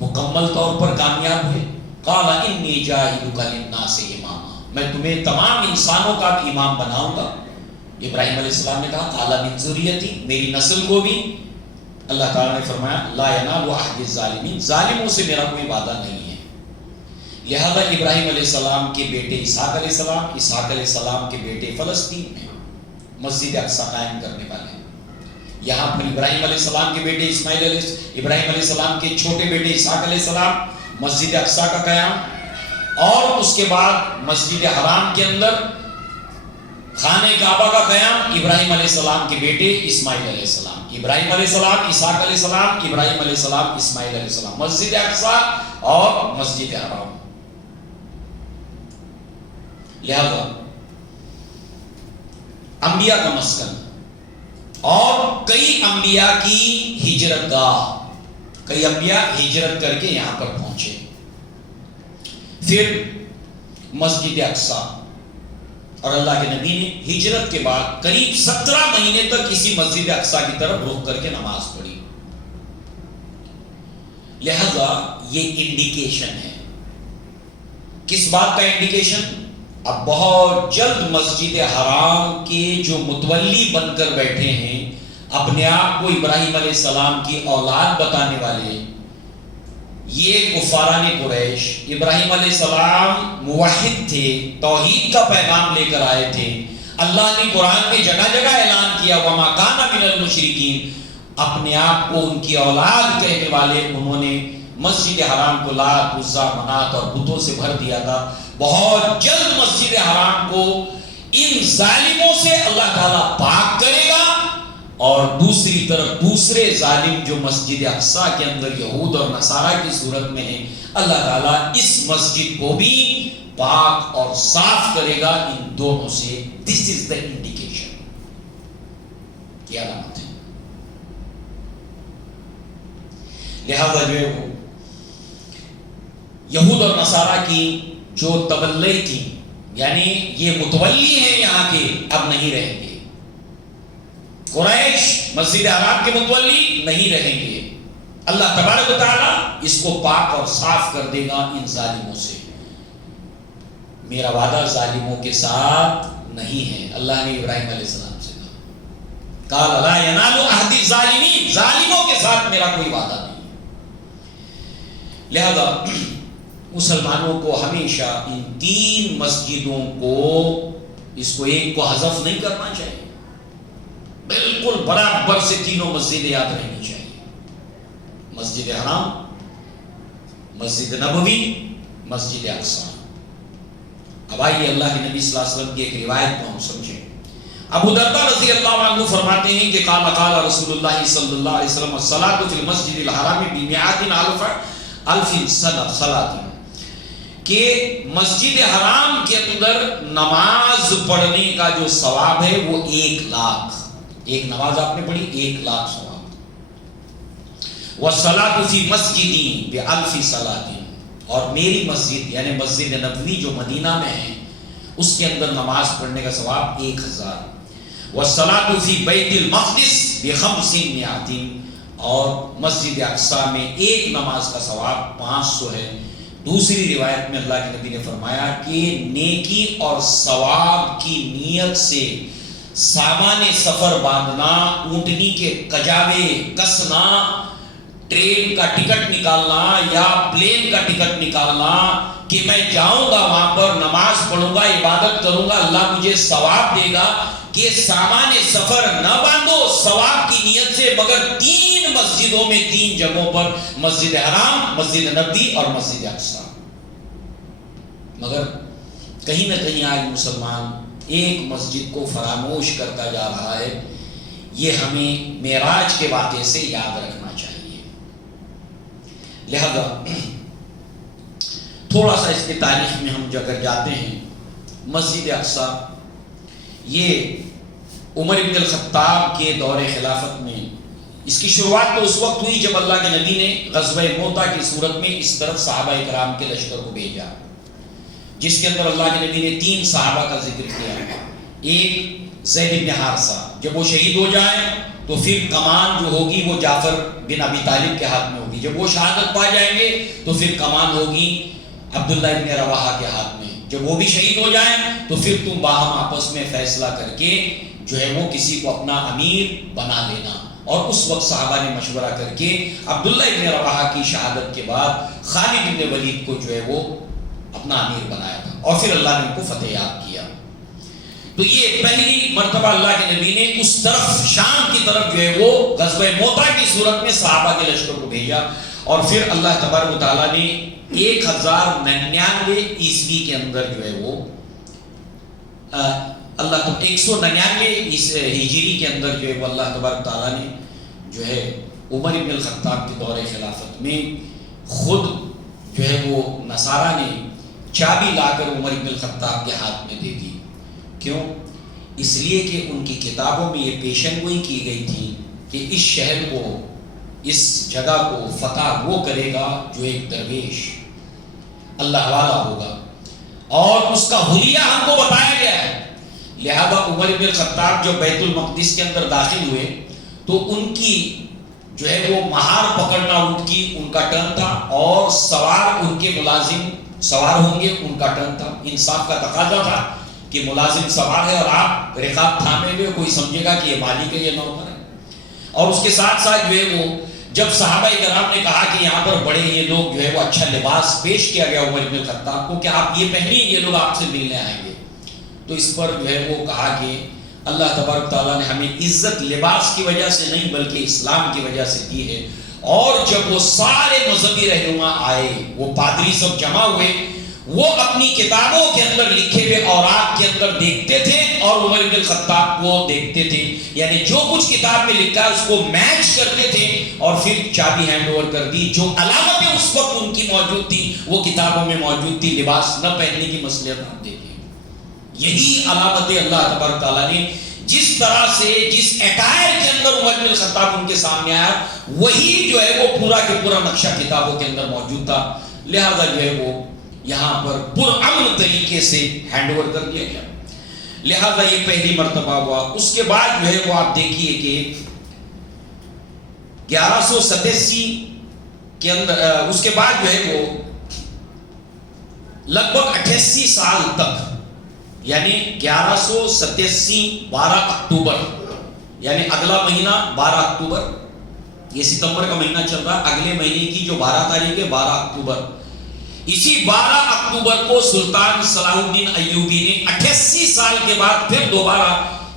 مکمل طور پر کامیاب ہوئے۔ قال انی جاعلک للناس اماما، میں تمہیں تمام انسانوں کا امام بناؤں گا۔ ابراہیم علیہ السلام نے کہا قال من ذریتی، میری نسل کو بھی۔ اللہ تعالیٰ نے فرمایا لا ینال عہد الظالمین، ظالموں سے میرا کوئی وعدہ نہیں ہے۔ لہذا ابراہیم علیہ السلام کے بیٹے اسحاق علیہ السلام، اسحاق علیہ السلام کے بیٹے فلسطین میں مسجد اقصیٰ قائم کرنے والے ہیں۔ یہاں پر ابراہیم علیہ السلام کے بیٹے ابراہیم علیہ السلام کے چھوٹے بیٹے اسحاق علیہ السلام، مسجد اقصیٰ کا قیام، اور اس کے بعد مسجد حرام کے اندر خانہ کعبہ کا قیام ابراہیم علیہ السلام کے بیٹے اسماعیل علیہ السلام، ابراہیم علیہ السلام، اسحاق علیہ السلام، ابراہیم علیہ السلام، اسماعیل علیہ السلام، مسجد اقصیٰ اور مسجد حرام۔ لہذا انبیاء کا مسکن، اور کئی انبیاء کی ہجرت گاہ، کئی انبیاء ہجرت کر کے یہاں پر پہنچے۔ پھر مسجد اقصیٰ، اور اللہ کے نبی نے ہجرت کے بعد قریب 17 مہینے تک اسی مسجد اقصیٰ کی طرف رخ کر کے نماز پڑھی۔ لہذا یہ انڈیکیشن ہے، کس بات کا انڈیکیشن؟ اب بہت جلد مسجد حرام کے جو متولی بن کر بیٹھے ہیں، اپنے آپ کو ابراہیم علیہ السلام کی اولاد بتانے والے، یہ کفاران قریش، ابراہیم علیہ السلام موحد تھے، توحید کا پیغام لے کر آئے تھے۔ اللہ نے قرآن میں جگہ جگہ اعلان کیا وما کان من المشرکین، اپنے آپ کو ان کی اولاد کہنے والے انہوں نے مسجد حرام کو لات، عزا، منات اور بتوں سے بھر دیا تھا۔ بہت جلد مسجد حرام کو ان ظالموں سے اللہ تعالیٰ پاک کرے گا، اور دوسری طرف دوسرے ظالم جو مسجد اقصیٰ کے اندر یہود اور نصارہ کی صورت میں ہیں، اللہ تعالیٰ اس مسجد کو بھی پاک اور صاف کرے گا ان دونوں سے۔ دس از دا انڈیکیشن، یہ علامت ہے۔ لہذا جو ہے وہ یہود اور نصارہ کی جو تولی تھی، یعنی یہ متولی ہیں یہاں کے، اب نہیں رہیں گے۔ قریش مسجد حرام کے متولی نہیں رہیں گے۔ اللہ تبارک و تعالیٰ اس کو پاک اور صاف کر دے گا ان ظالموں سے۔ میرا وعدہ ظالموں کے ساتھ نہیں ہے، اللہ نے ابراہیم علیہ السلام سے کہا قال لا ینال عہد الظالمین، ظالموں کے ساتھ میرا کوئی وعدہ نہیں۔ لہذا مسلمانوں کو ہمیشہ ان 3 مسجدوں کو، اس کو ایک کو حذف نہیں کرنا چاہیے، بالکل برابر سے تینوں مسجدیں یاد رہنی چاہیے، مسجد حرام، مسجد نبوی، مسجد اقصیٰ۔ اب آئیے اللہ کے نبی صلی اللہ علیہ وسلم کی ایک روایت کو ہم سمجھیں۔ ابو درداء رضی اللہ عنہ فرماتے ہیں کہ قال رسول اللہ صلی اللہ علیہ وسلم الصلاۃ فی المسجد الحرام بمئات الف صلاۃ، کہ مسجد حرام کے اندر نماز پڑھنے کا جو ثواب ہے وہ 1,00,000، ایک نماز آپ نے پڑھی 1,00,000 ثواب۔ وَالصَّلَاةُ فِي مَسْجِدِي بِأَلْفِ صَلَاةٍ، اور میری مسجد یعنی مسجد نبوی جو مدینہ میں ہے اس کے اندر نماز پڑھنے کا ثواب 1,000۔ وَالصَّلَاةُ فِي بَيْتِ الْمَقْدِسِ ب500، اور مسجد اقصیٰ میں ایک نماز کا ثواب 500 ہے۔ دوسری روایت میں اللہ کے نبی نے فرمایا کہ نیکی اور ثواب کی نیت سے سامان سفر باندھنا، اونٹنی کے کجاوے کسنا، ٹرین کا ٹکٹ نکالنا یا پلین کا ٹکٹ نکالنا کہ میں جاؤں گا وہاں پر نماز پڑھوں گا عبادت کروں گا اللہ مجھے ثواب دے گا، کہ سامان سفر نہ باندھو ثواب کی نیت سے، مگر 3 مسجدوں میں 3 جگہوں پر، مسجد حرام، مسجد نبوی اور مسجد اقصی. مگر کہیں نہ کہیں آج مسلمان ایک مسجد کو فراموش کرتا جا رہا ہے. یہ ہمیں معراج کے واقعے سے یاد رکھنا چاہیے. لہذا تھوڑا سا اس کی تاریخ میں ہم اگر جاتے ہیں، مسجد اقصی یہ عمر بن الخطاب کے دور خلافت میں، اس کی شروعات تو اس وقت ہوئی جب اللہ کے نبی نے غزوہ موتا کی صورت میں اس طرف صحابہ کرام کے لشکر کو بھیجا، جس کے اندر اللہ کے نبی نے 3 صحابہ کا ذکر کیا. ایک زید بن حارثہ، جب وہ شہید ہو جائیں تو پھر کمان جو ہوگی وہ جعفر بن ابی طالب کے ہاتھ میں ہوگی، جب وہ شہادت پا جائیں گے تو پھر کمان ہوگی عبداللہ بن رواحہ کے ہاتھ میں. جب وہ بھی شہید ہو جائیں تو پھر تم باہم آپس میں فیصلہ کر کے جو ہے وہ کسی کو اپنا امیر بنا لینا. اور اس وقت صحابہ نے مشورہ کر کے عبداللہ بن رواحہ کی شہادت کے بعد خالد بن ولید کو جو ہے وہ اپنا امیر بنایا تھا، اور پھر اللہ نے ان کو فتح یاب کیا. تو یہ پہلی مرتبہ اللہ کے نبی نے اس طرف شام کی طرف جو ہے وہ غزوہ موتا کی صورت میں صحابہ کے لشکر کو بھیجا. اور پھر اللہ تبارک و تعالیٰ نے 1099 عیسوی کے اندر جو ہے وہ اللہ تو 199 ہجری کے اندر جو ہے وہ اللہ تبارک تعالیٰ نے جو ہے عمر بن الخطاب کے دور خلافت میں خود جو ہے وہ نصارہ نے چابی لا کر عمر بن الخطاب کے ہاتھ میں دے دی. کیوں؟ اس لیے کہ ان کی کتابوں میں یہ پیشن گوئی کی گئی تھی کہ اس شہر کو، اس جگہ کو فتح وہ کرے گا جو ایک درویش اللہ والا ہوگا، اور اس کا حلیہ ہم کو بتایا گیا ہے. لہذا عمر بن الخطاب جو بیت المقدس کے اندر داخل ہوئے تو ان کی جو ہے وہ مہار پکڑنا ان کا ٹرن تھا، اور سوار ان کے ملازم سوار ہوں گے ان کا ٹرن تھا. انصاف کا تقاضا تھا کہ ملازم سوار ہے اور آپ رقاب تھامے ہوئے، کوئی سمجھے گا کہ یہ مالک ہے، یہ نوکر ہے. اور اس کے ساتھ ساتھ جو ہے وہ جب صحابہ کرام نے کہا کہ یہاں پر بڑے یہ لوگ جو ہے وہ اچھا لباس پیش کیا گیا عمر بن الخطاب کو کہ آپ یہ پہنیے، یہ لوگ آپ سے ملنے آئیں گے، تو اس پر جو ہے وہ کہا کہ اللہ تبارک تعالیٰ نے ہمیں عزت لباس کی وجہ سے نہیں بلکہ اسلام کی وجہ سے دی ہے. اور جب وہ سارے مذہبی رہنما آئے، وہ پادری سب جمع ہوئے، وہ اپنی کتابوں کے اندر لکھے ہوئے اوراق کے اندر دیکھتے تھے اور عمر بن الخطاب کو دیکھتے تھے، یعنی جو کچھ کتاب میں لکھا ہے اس کو میچ کرتے تھے اور پھر چابی ہینڈ اوور کر دی. جو علامتیں اس وقت ان کی موجود تھی وہ کتابوں میں موجود تھی. لباس نہ پہننے کی مصلحت آپ دیکھیں، یہی علامتیں اللہ تبارک تعالیٰ نے جس طرح سے جس اٹائر کے اندر عمر بن الخطاب ان کے سامنے آیا، وہی جو ہے وہ پورا کے پورا نقشہ کتابوں کے اندر موجود تھا. لہذا جو ہے وہ یہاں پر پرامن طریقے سے ہینڈ اوور کر دیا گیا. لہذا یہ پہلی مرتبہ ہوا. اس کے بعد جو ہے وہ آپ دیکھیے کہ 1187 کے اندر اس کے بعد جو ہے وہ لگ بھگ 88 سال تک، یعنی 1187 12 اکتوبر، یعنی اگلا مہینہ 12 اکتوبر، یہ ستمبر کا مہینہ چل رہا ہے، اگلے مہینے کی جو 12 تاریخ ہے 12 اکتوبر، اسی 12 اکتوبر کو سلطان صلاح الدین ایوبی نے 88 سال کے بعد پھر دوبارہ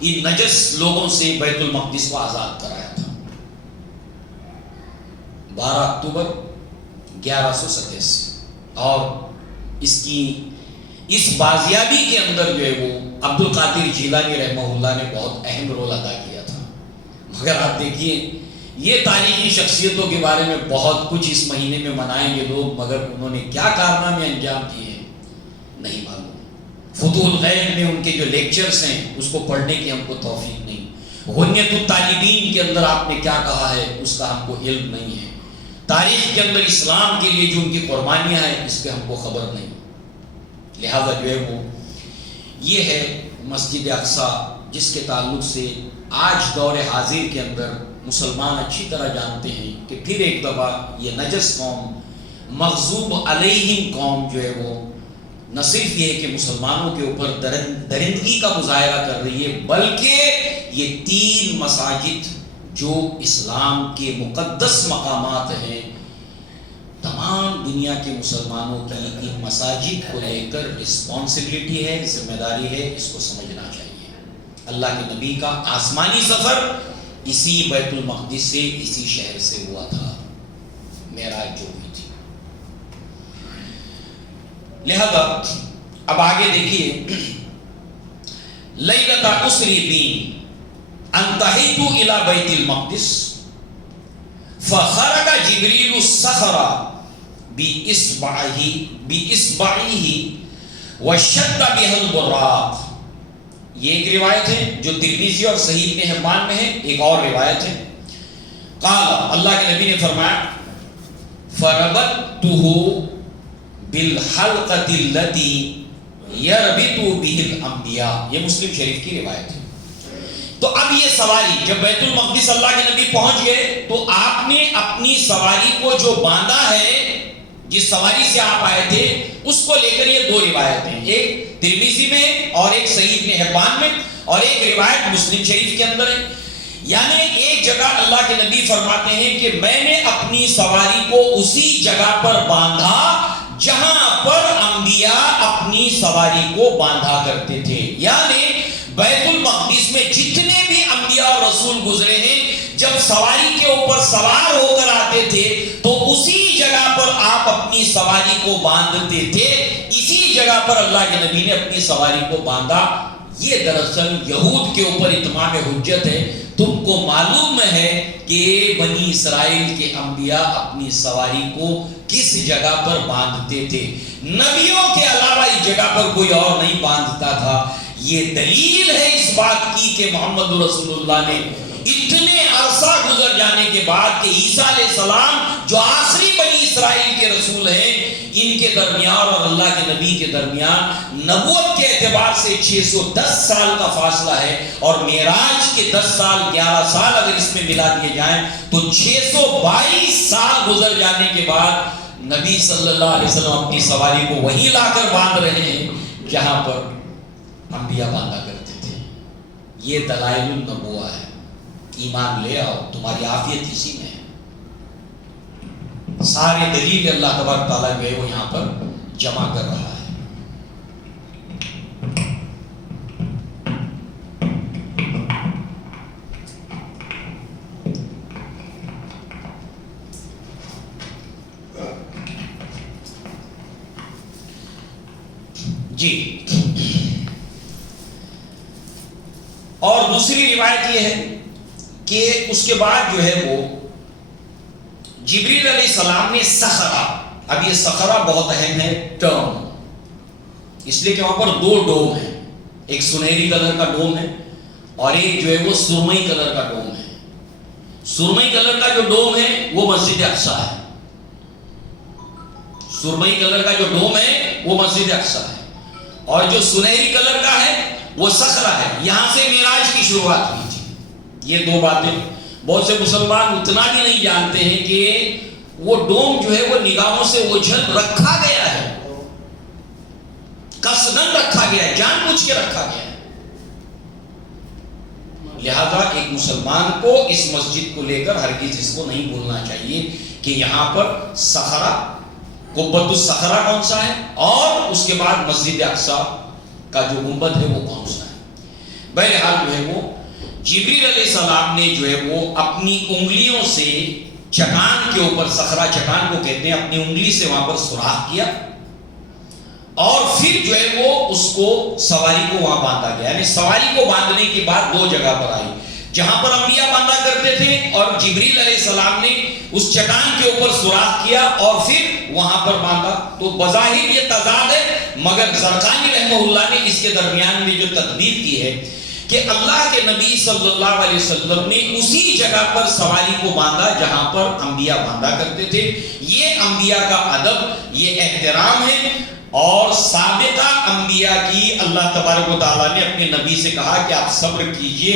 ان نجس لوگوں سے بیت المقدس کو آزاد کرایا تھا. 12 اکتوبر 1187. اور اس بازیابی کے اندر جو ہے وہ عبد القادر جیلانی رحمہ اللہ نے بہت اہم رول ادا کیا تھا. مگر آپ دیکھیے یہ تاریخی شخصیتوں کے بارے میں بہت کچھ اس مہینے میں منائیں گے لوگ، مگر انہوں نے کیا کارنامے انجام کیے ہیں نہیں معلوم. فتوح الغیب میں ان کے جو لیکچرز ہیں اس کو پڑھنے کی ہم کو توفیق نہیں. غنیت الطالبین کے اندر آپ نے کیا کہا ہے اس کا ہم کو علم نہیں ہے. تاریخ کے اندر اسلام کے لیے جو ان کی قربانیاں ہیں اس کے ہم کو خبر نہیں. لہذا جو ہے وہ یہ ہے مسجد اقصی، جس کے تعلق سے آج دور حاضر کے اندر مسلمان اچھی طرح جانتے ہیں کہ پھر ایک دفعہ یہ نجس قوم، مغضوب علیہم قوم جو ہے وہ نہ صرف یہ کہ مسلمانوں کے اوپر درندگی کا مظاہرہ کر رہی ہے، بلکہ یہ 3 مساجد جو اسلام کے مقدس مقامات ہیں، تمام دنیا کے مسلمانوں کی ان مساجد کو لے کر رسپانسبلٹی ہے، ذمہ داری ہے، اس کو سمجھنا چاہیے۔ اللہ کے نبی کا آسمانی سفر اسی بیت المقدس سے، اسی شہر سے ہوا تھا، معراج جو ہوئی تھی۔ لہذا اب آگے دیکھیے، لیلۃ اسری بی انتہیت الی بیت المقدس فخرج جبریل الصخر باصبعہ وشد بها البراق۔ یہ ایک روایت ہے جو ترمذی اور صحیح ابن حبان میں ہے۔ ایک اور روایت ہے، قال، اللہ کے نبی نے فرمایا، فربطته بالحلقۃ التي یربط به الانبیاء۔ یہ مسلم شریف کی روایت ہے۔ تو اب یہ سواری، جب بیت المقدس اللہ کے نبی پہنچ گئے تو آپ نے اپنی سواری کو جو باندھا ہے، جس سواری سے آپ آئے تھے، اس کو لے کر یہ دو روایت ہیں، ایک ترمذی میں اور ایک صحیح ابن حبان میں، اور ایک روایت مسلم شریف کے اندر ہے۔ یعنی ایک جگہ اللہ کے نبی فرماتے ہیں کہ میں نے اپنی سواری کو اسی جگہ پر باندھا جہاں پر انبیاء اپنی سواری کو باندھا کرتے تھے۔ یعنی بیت المقدس میں جتنے بھی انبیاء اور رسول گزرے ہیں، جب سواری کے اوپر سوار ہو کر آتے تھے تو اسی جگہ پر آپ اپنی سواری کو باندھتے تھے، اسی جگہ پر اللہ کے نبی نے اپنی سواری کو باندھا۔ یہ دراصل یہود کے اوپر اتمام حجت ہے۔ تم کو معلوم ہے کہ بنی اسرائیل کے انبیاء اپنی سواری کو کس جگہ پر باندھتے تھے، نبیوں کے علاوہ اس جگہ پر کوئی اور نہیں باندھتا تھا۔ یہ دلیل ہے اس بات کی کہ محمد رسول اللہ نے اتنے عرصہ گزر جانے کے بعد کہ عیسیٰ علیہ السلام جو آخری بنی اسرائیل کے رسول ہیں، ان کے درمیان اور اللہ کے نبی کے درمیان نبوت کے اعتبار سے 610 سال کا فاصلہ ہے، اور معراج کے 10 سال 11 سال اگر اس میں ملا دیے جائیں تو 622 سال گزر جانے کے بعد نبی صلی اللہ علیہ وسلم اپنی سواری کو وہیں لا کر باندھ رہے ہیں جہاں پر انبیاء باندھا کرتے تھے۔ یہ دلائل النبوہ ہے۔ ایمان لے آؤ، تمہاری عافیت اسی میں ہے۔ سارے دلیل اللہ تبارک تعالیٰ جو ہے وہ یہاں پر جمع کر رہا ہے۔ جی، اور دوسری روایت یہ ہے کہ اس کے بعد جو ہے وہ جبریل علیہ السلام نے صخرہ، اب یہ صخرہ بہت اہم ہے ٹرم، اس لیے کہ وہاں پر دو ڈوم ہیں، ایک سنہری کلر کا ڈوم ہے اور ایک جو ہے وہ سرمئی کلر کا ڈوم ہے۔ سرمئی کلر کا جو ڈوم ہے وہ مسجد اقصی ہے، سرمئی کلر کا جو ڈوم ہے وہ مسجد اقصی ہے، اور جو سنہری کلر کا ہے وہ صخرہ ہے۔ یہاں سے معراج کی شروعات ہوئی تھی۔ یہ دو باتیں بہت سے مسلمان اتنا بھی نہیں جانتے ہیں کہ وہ ڈوم جو ہے وہ نگاہوں سے اوجھل رکھا گیا ہے، قصداً رکھا گیا ہے، جان بوجھ کے رکھا گیا ہے۔ لہذا ایک مسلمان کو اس مسجد کو لے کر ہرگز اس کو نہیں بھولنا چاہیے کہ یہاں پر صخرہ، قبۃ الصخرہ کون سا ہے، اور اس کے بعد مسجد اقصی کا جو گنبد ہے وہ کون سا ہے۔ بہرحال جو ہے وہ جبریل علیہ السلام نے جو ہے وہ اپنی انگلیوں سے چٹان کے اوپر، صخرہ چٹان کو کہتے ہیں، اپنی انگلی سے وہاں پر سوراخ کیا، اور پھر جو ہے وہ اس کو سواری کو وہاں باندھا گیا۔ یعنی سواری کو باندھنے کے بعد دو جگہ پر آئی، جہاں پر انبیاء باندھا کرتے تھے، اور جبریل علیہ السلام نے اس چٹان کے اوپر سوراخ کیا اور پھر وہاں پر باندھا۔ تو بظاہر یہ تضاد ہے، مگر زرقانی رحمہ اللہ نے اس کے درمیان میں جو تدبیر کی ہے کہ اللہ کے نبی صلی اللہ علیہ وسلم نے اسی جگہ پر سواری کو باندھا جہاں پر انبیاء باندھا کرتے تھے۔ یہ انبیاء کا ادب، یہ احترام ہے، اور سابقہ انبیاء کی اللہ تبارک و تعالیٰ نے اپنے نبی سے کہا کہ آپ صبر کیجئے،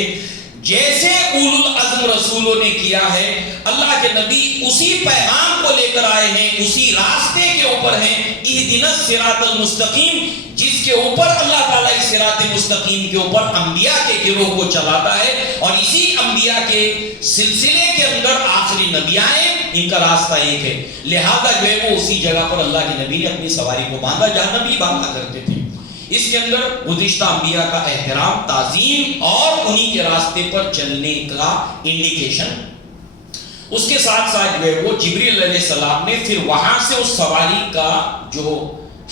جیسے اولو العزم رسولوں نے کیا ہے۔ اللہ کے نبی اسی پیغام کو لے کر آئے ہیں، اسی راستے کے اوپر ہیں، اہدنا الصراط المستقیم، جس کے اوپر اللہ تعالیٰ اس صراط مستقیم کے اوپر انبیاء کے گروہ کو چلاتا ہے، اور اسی انبیاء کے سلسلے کے اندر آخری نبی آئے، ان کا راستہ ایک ہے، لہذا جو ہے وہ اسی جگہ پر اللہ کے نبی نے اپنی سواری کو باندھا جہاں نبی باندھا کرتے تھے۔ اس کے اندر گزشتہ انبیاء کا احترام، تعظیم اور انہی کے راستے پر چلنے کا انڈیکیشن۔ اس کے ساتھ ساتھ جو ہے وہ جبریل علیہ السلام نے پھر وہاں سے اس سواری کا جو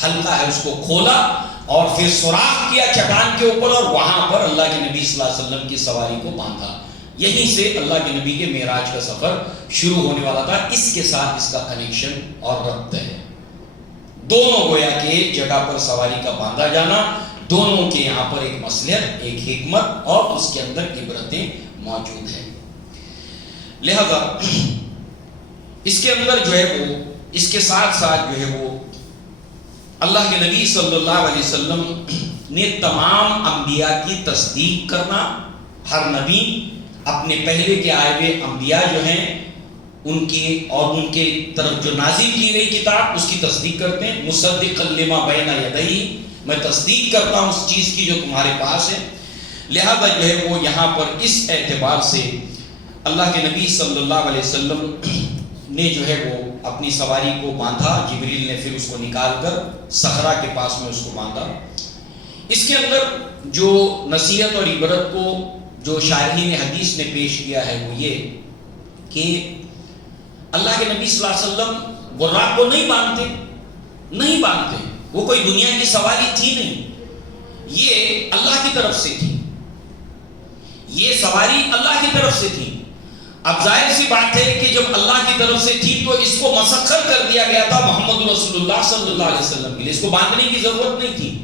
حلقہ ہے اس کو کھولا اور پھر سوراخ کیا چٹان کے اوپر، اور وہاں پر اللہ کے نبی صلی اللہ علیہ وسلم کی سواری کو باندھا۔ یہیں سے اللہ کے نبی کے معراج کا سفر شروع ہونے والا تھا۔ اس کے ساتھ اس کا کنیکشن اور ربط ہے، دونوں گویا کہ ایک جگہ پر سواری کا باندھا جانا، دونوں کے یہاں پر ایک مصلحت، ایک حکمت اور اس کے اندر عبرتیں موجود ہیں۔ لہذا اس کے اندر جو ہے وہ اس کے ساتھ ساتھ جو ہے وہ اللہ کے نبی صلی اللہ علیہ وسلم نے تمام انبیاء کی تصدیق کرنا، ہر نبی اپنے پہلے کے آئے ہوئے انبیاء جو ہیں ان کے اور ان کے طرف جو نازل کی گئی کتاب اس کی تصدیق کرتے ہیں۔ مصدقا لما بین یدیہ، میں تصدیق کرتا ہوں اس چیز کی جو تمہارے پاس ہے۔ لہذا جو ہے وہ یہاں پر اس اعتبار سے اللہ کے نبی صلی اللہ علیہ وسلم نے جو ہے وہ اپنی سواری کو باندھا، جبریل نے پھر اس کو نکال کر صحرا کے پاس میں اس کو باندھا۔ اس کے اندر جو نصیحت اور عبرت کو جو شارحین حدیث نے پیش کیا ہے وہ یہ کہ اللہ کے نبی صلی اللہ علیہ وسلم براق کو نہیں باندھتے، وہ کوئی دنیا کی سواری تھی نہیں، یہ اللہ کی طرف سے تھی، یہ سواری اللہ کی طرف سے تھی۔ اب ظاہر سی بات ہے کہ جب اللہ کی طرف سے تھی تو اس کو مسخر کر دیا گیا تھا محمد رسول اللہ صلی اللہ علیہ وسلم کے لیے، اس کو باندھنے کی ضرورت نہیں تھی۔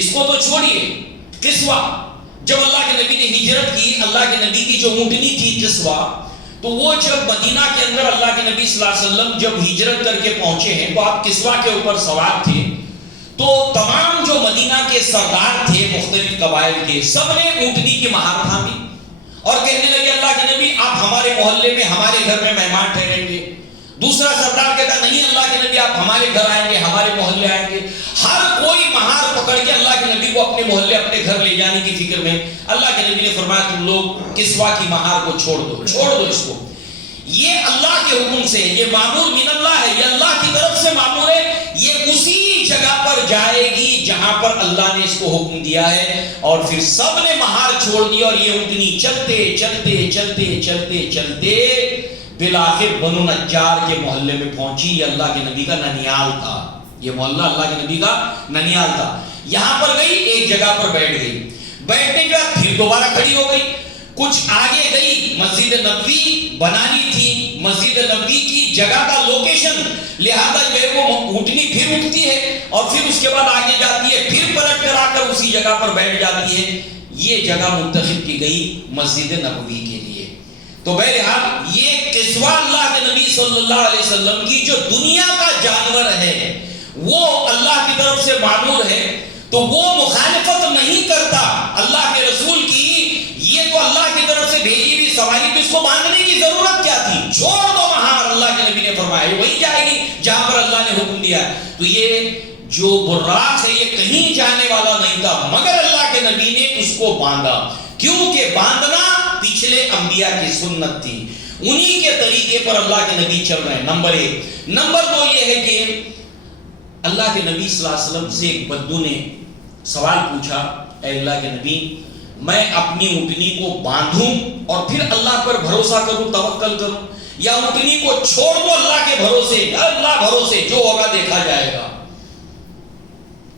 اس کو تو چھوڑیے، قصوہ جب اللہ کے نبی نے ہجرت کی، اللہ کے نبی کی جو اونٹنی تھی قصوہ، تو وہ جب مدینہ کے اندر اللہ کے نبی صلی اللہ علیہ وسلم جب ہجرت کر کے پہنچے ہیں تو آپ قصوہ کے اوپر سوار تھے، تو تمام جو مدینہ کے سردار تھے مختلف قبائل کے، سب نے اونٹنی کی مہار تھامی اور کہنے لگے اللہ کے نبی آپ ہمارے محلے میں ہمارے گھر میں مہمان ٹھہریں گے۔ دوسرا سردار کہتا نہیں اللہ کے نبی آپ ہمارے گھر آئیں گے، ہمارے محلے آئیں گے۔ ہر کوئی مہار پکڑ کے اللہ کے نبی کو اپنے محلے اپنے گھر لے جانے کی فکر میں۔ اللہ کے نبی نے فرمایا تم لوگ کسوہ کی مہار کو چھوڑ دو اس کو، یہ اللہ کے حکم سے، یہ مامور من اللہ ہے، یہ اللہ کی طرف سے مامور ہے، یہ اسی جگہ پر جائے گی جہاں پر اللہ نے اس کو حکم دیا ہے۔ اور پھر سب نے مہار چھوڑ دی اور یہ اونٹنی چلتے چلتے چلتے چلتے چلتے بالآخر بنو نجار کے محلے میں پہنچی۔ یہ اللہ کے نبی کا ننیال تھا، یہ محلہ اللہ کے نبی کا ننیال تھا۔ یہاں پر گئی، ایک جگہ پر بیٹھ گئی، بیٹھنے کے بعد پھر دوبارہ کھڑی ہو گئی، کچھ آگے گئی، مسجد نبوی بنانی تھی، مسجد نبوی کی جگہ کا لوکیشن، لہذا جو ہے وہ اونٹنی پھر اٹھتی ہے اور پھر اس کے بعد آگے جاتی ہے، پھر پلٹ کر آ کر اسی جگہ پر بیٹھ جاتی ہے۔ یہ جگہ منتخب کی گئی مسجد نبوی کے لیے۔ تو بہرحال یہ قصوہ اللہ کے نبی صلی اللہ علیہ وسلم کی جو دنیا کا جانور ہے وہ اللہ کی طرف سے معمور ہے، تو وہ مخالفت نہیں کرتا اللہ کے رسول کی۔ یہ تو اللہ کی طرف سے بھیجی ہوئی سواری، تو اس کو باندھنے کی ضرورت کیا تھی؟ چھوڑ دو مہار، اللہ کے نبی نے فرمایا وہی جائے گی جہاں پر اللہ نے حکم دیا۔ تو یہ جو براق ہے یہ کہیں جانے والا نہیں تھا، مگر اللہ کے نبی نے اس کو باندھا، کیونکہ باندھنا پچھلے انبیاء کی سنت تھی، انہی کے طریقے پر اللہ کے نبی چل رہے ہیں، نمبر ایک۔ نمبر دو یہ ہے کہ اللہ کے نبی صلی اللہ علیہ وسلم سے ایک بدو نے سوال پوچھا، اے اللہ کے نبی میں اپنی اونٹنی کو باندھوں اور پھر اللہ پر بھروسہ کروں، توکل کروں، یا اونٹنی کو چھوڑ دو اللہ کے بھروسے، اللہ بھروسے جو ہوگا دیکھا جائے گا؟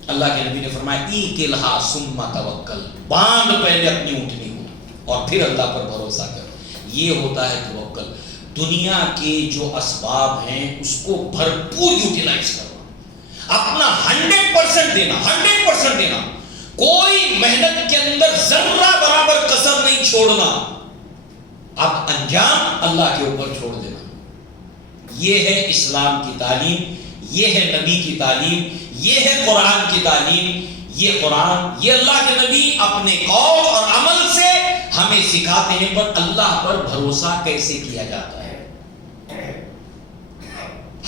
اللہ کے نبی نے فرمایا ایکلھا ثم توکل، باندھ پہلے اپنی اونٹنی کو اور پھر اللہ پر بھروسہ کر۔ یہ ہوتا ہے توکل۔ دنیا کے جو اسباب ہیں اس کو بھرپور یوٹیلائز کرنا، اپنا 100% دینا، 100% دینا، کوئی محنت کے اندر ذرہ برابر کسر نہیں چھوڑنا، اب انجام اللہ کے اوپر چھوڑ دینا۔ یہ ہے اسلام کی تعلیم، یہ ہے نبی کی تعلیم، یہ ہے قرآن کی تعلیم۔ یہ قرآن، یہ اللہ کے نبی اپنے قول اور عمل سے ہمیں سکھاتے ہیں، پر اللہ پر بھروسہ کیسے کیا جاتا ہے۔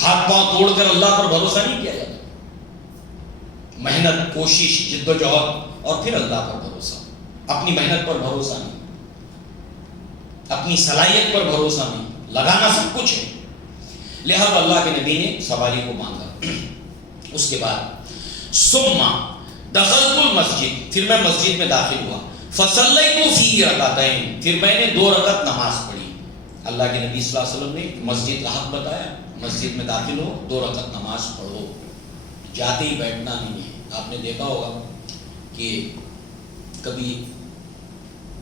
ہاتھ پاؤں توڑ کر اللہ پر بھروسہ نہیں کیا جاتا، محنت، کوشش، جد و جہد اور پھر اللہ پر بھروسہ، اپنی محنت پر بھروسہ نہیں۔ اپنی صلاحیت پر بھروسہ نہیں، لگانا سب کچھ ہے. لہذا اللہ کے نبی نے سواری کو مانگا. اس کے بعد ثم دخلت المسجد، پھر میں مسجد میں داخل ہوا. فصلیت فیہ رکعتین، پھر میں نے 2 رکعت نماز پڑھی. اللہ کے نبی صلی اللہ علیہ وسلم نے مسجد کا حق بتایا، مسجد میں داخل ہو 2 رکعت نماز پڑھو، جاتے ہی بیٹھنا نہیں ہے. آپ نے دیکھا ہوگا کہ کبھی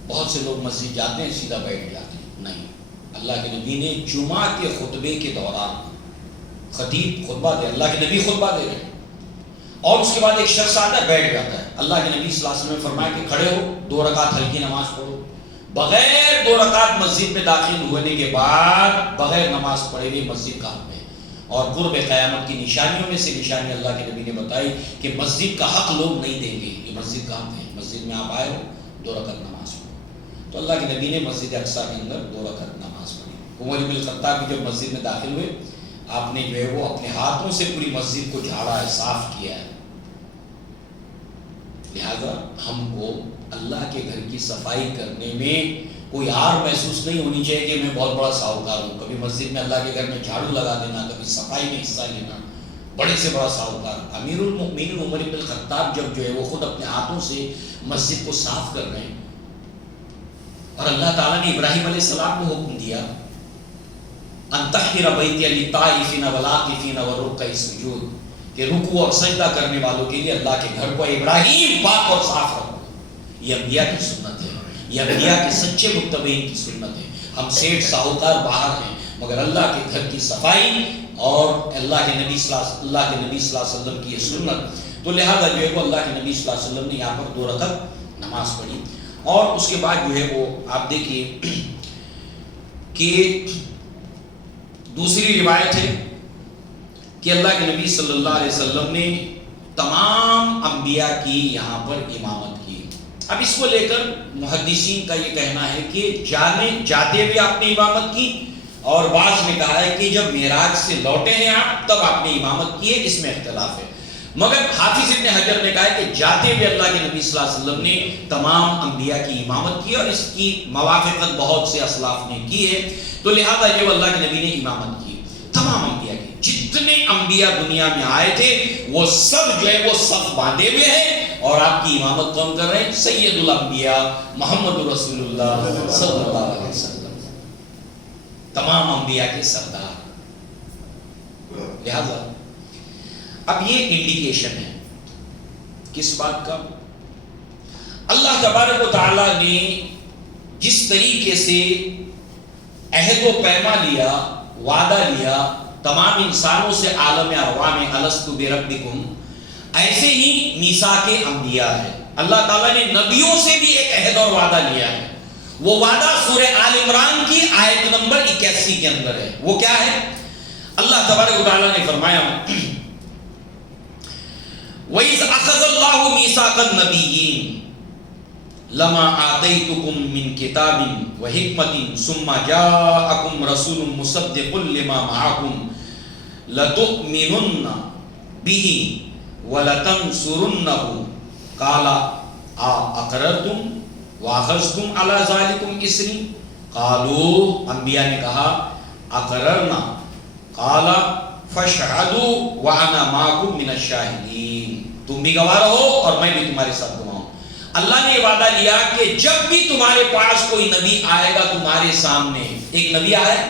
بہت سے لوگ مسجد جاتے ہیں سیدھا بیٹھ جاتے ہیں، نہیں. اللہ کے نبی نے جمعہ کے خطبے کے دوران، خطیب خطبہ دے، اللہ کے نبی خطبہ دے رہے ہیں اور اس کے بعد ایک شخص آتا ہے بیٹھ جاتا ہے. اللہ کے نبی صلی اللہ علیہ وسلم نے فرمایا کہ کھڑے ہو 2 رکعت ہلکی نماز پڑھو. بغیر 2 رکعت مسجد میں داخل ہونے کے بعد بغیر نماز پڑھے ہوئے مسجد کا حق ہے. اور قرب قیامت کی نشانیوں میں سے نشانی اللہ کے نبی نے بتائی کہ مسجد کا حق لوگ نہیں دیں گے. یہ مسجد کا حق ہے، مسجد میں آپ آئے ہو 2 رکعت نماز پڑھو. تو اللہ کے نبی نے مسجد اقصیٰ کے اندر 2 رکعت نماز پڑھی. عمر بن الخطاب بھی جب مسجد میں داخل ہوئے، آپ نے جو ہے وہ اپنے ہاتھوں سے پوری مسجد کو جھاڑا ہے، صاف کیا ہے. لہذا ہم کو اللہ کے گھر کی صفائی کرنے میں کوئی آر محسوس نہیں ہونی چاہیے کہ میں بہت بڑا ساہوکار ہوں. کبھی مسجد میں اللہ کے گھر میں جھاڑو لگا دینا، کبھی صفائی میں حصہ لینا، بڑے سے بڑا ساہوکار. امیر المؤمنین عمر بن الخطاب جب جو ہے وہ خود اپنے ہاتھوں سے مسجد کو صاف کر رہے ہیں، اور اللہ تعالیٰ نے ابراہیم علیہ السلام کو حکم دیا ان طہر بیتی للطائفین والعاکفین والرکع السجود، کہ رکوع اور سجدہ کرنے والوں کے لیے اللہ کے گھر کو ابراہیم پاک اور صاف رکھو. یہ انبیاء کی سنت ہے، یہ انبیاء کے سچے متبعین کی سنت ہے. ہم سیٹھ ساہوکار باہر ہیں، مگر اللہ کے گھر کی صفائی اور اللہ کے نبی صلی اللہ علیہ وسلم کی یہ سنت. تو لہذا جو ہے وہ اللہ کے نبی صلی اللہ علیہ وسلم نے یہاں پر 2 رکعت نماز پڑھی. اور اس کے بعد جو ہے وہ آپ دیکھیے کہ دوسری روایت ہے کہ اللہ کے نبی صلی اللہ علیہ وسلم نے تمام انبیاء کی یہاں پر امامت کی. اب اس کو لے کر محدثین کا یہ کہنا ہے کہ جاتے بھی آپ نے امامت کی، اور بعض نے کہا ہے کہ جب معراج سے لوٹے ہیں آپ تب آپ نے امامت کی ہے. اس میں اختلاف ہے، مگر حافظ ابن حجر نے کہا ہے کہ جاتے ہوئے اللہ کے نبی صلی اللہ علیہ وسلم نے تمام انبیاء کی امامت کی، اور اس کی موافقت بہت سے اسلاف نے کی ہے. تو لہذا یہ اللہ کے نبی نے امامت کی تمام انبیاء کی. جتنے انبیاء دنیا میں آئے تھے وہ سب جو ہے وہ صف باندھے ہوئے ہیں، اور آپ کی امامت کون کر رہے ہیں؟ سید الانبیاء محمد رسول اللہ صلی اللہ علیہ وسلم، تمام انبیاء کے سردار. لہذا اب یہ انڈیکیشن ہے کس بات کا؟ اللہ تبارک و تعالی نے جس طریقے سے عہد و پیما لیا، وعدہ لیا تمام انسانوں سے عالم ارواح میں الست بربکم، ایسے ہی میثاق انبیاء ہے. اللہ تعالیٰ نے نبیوں سے بھی ایک عہد اور وعدہ لیا ہے. وہ وعدہ سورہ آل عمران کی آیت نمبر 81 کے اندر ہے. وہ کیا ہے؟ اللہ تبارک و تعالیٰ نے فرمایا وَإِذْ أَخَذَ اللَّهُ مِيثَاقَ النَّبِيِّينَ لَمَا آتَيْتُكُم مِّن كِتَابٍ وَحِكْمَةٍ ثُمَّ جَاءَكُمْ رَسُولٌ مُصَدِّقٌ لِّمَا مَعَكُمْ لَتُؤْمِنُنَّ بِهِ وَلَتَنصُرُنَّهُ قَالَ أَقْرَرْتُمْ وَأَخَذْتُمْ عَلَى ذَلِكُمْ إِصْرِي قَالُوا، انبیاء نے کہا اقررنا، قَالَ فَاشْهَدُوا وَأَنَا مَعَكُمْ مِنَ الشَّاهِدِينَ، تم بھی گواہ رہو اور میں بھی تمہارے ساتھ گواہ ہوں. اللہ نے وعدہ لیا کہ جب بھی تمہارے پاس کوئی نبی آئے گا تمہارے سامنے، ایک نبی آیا،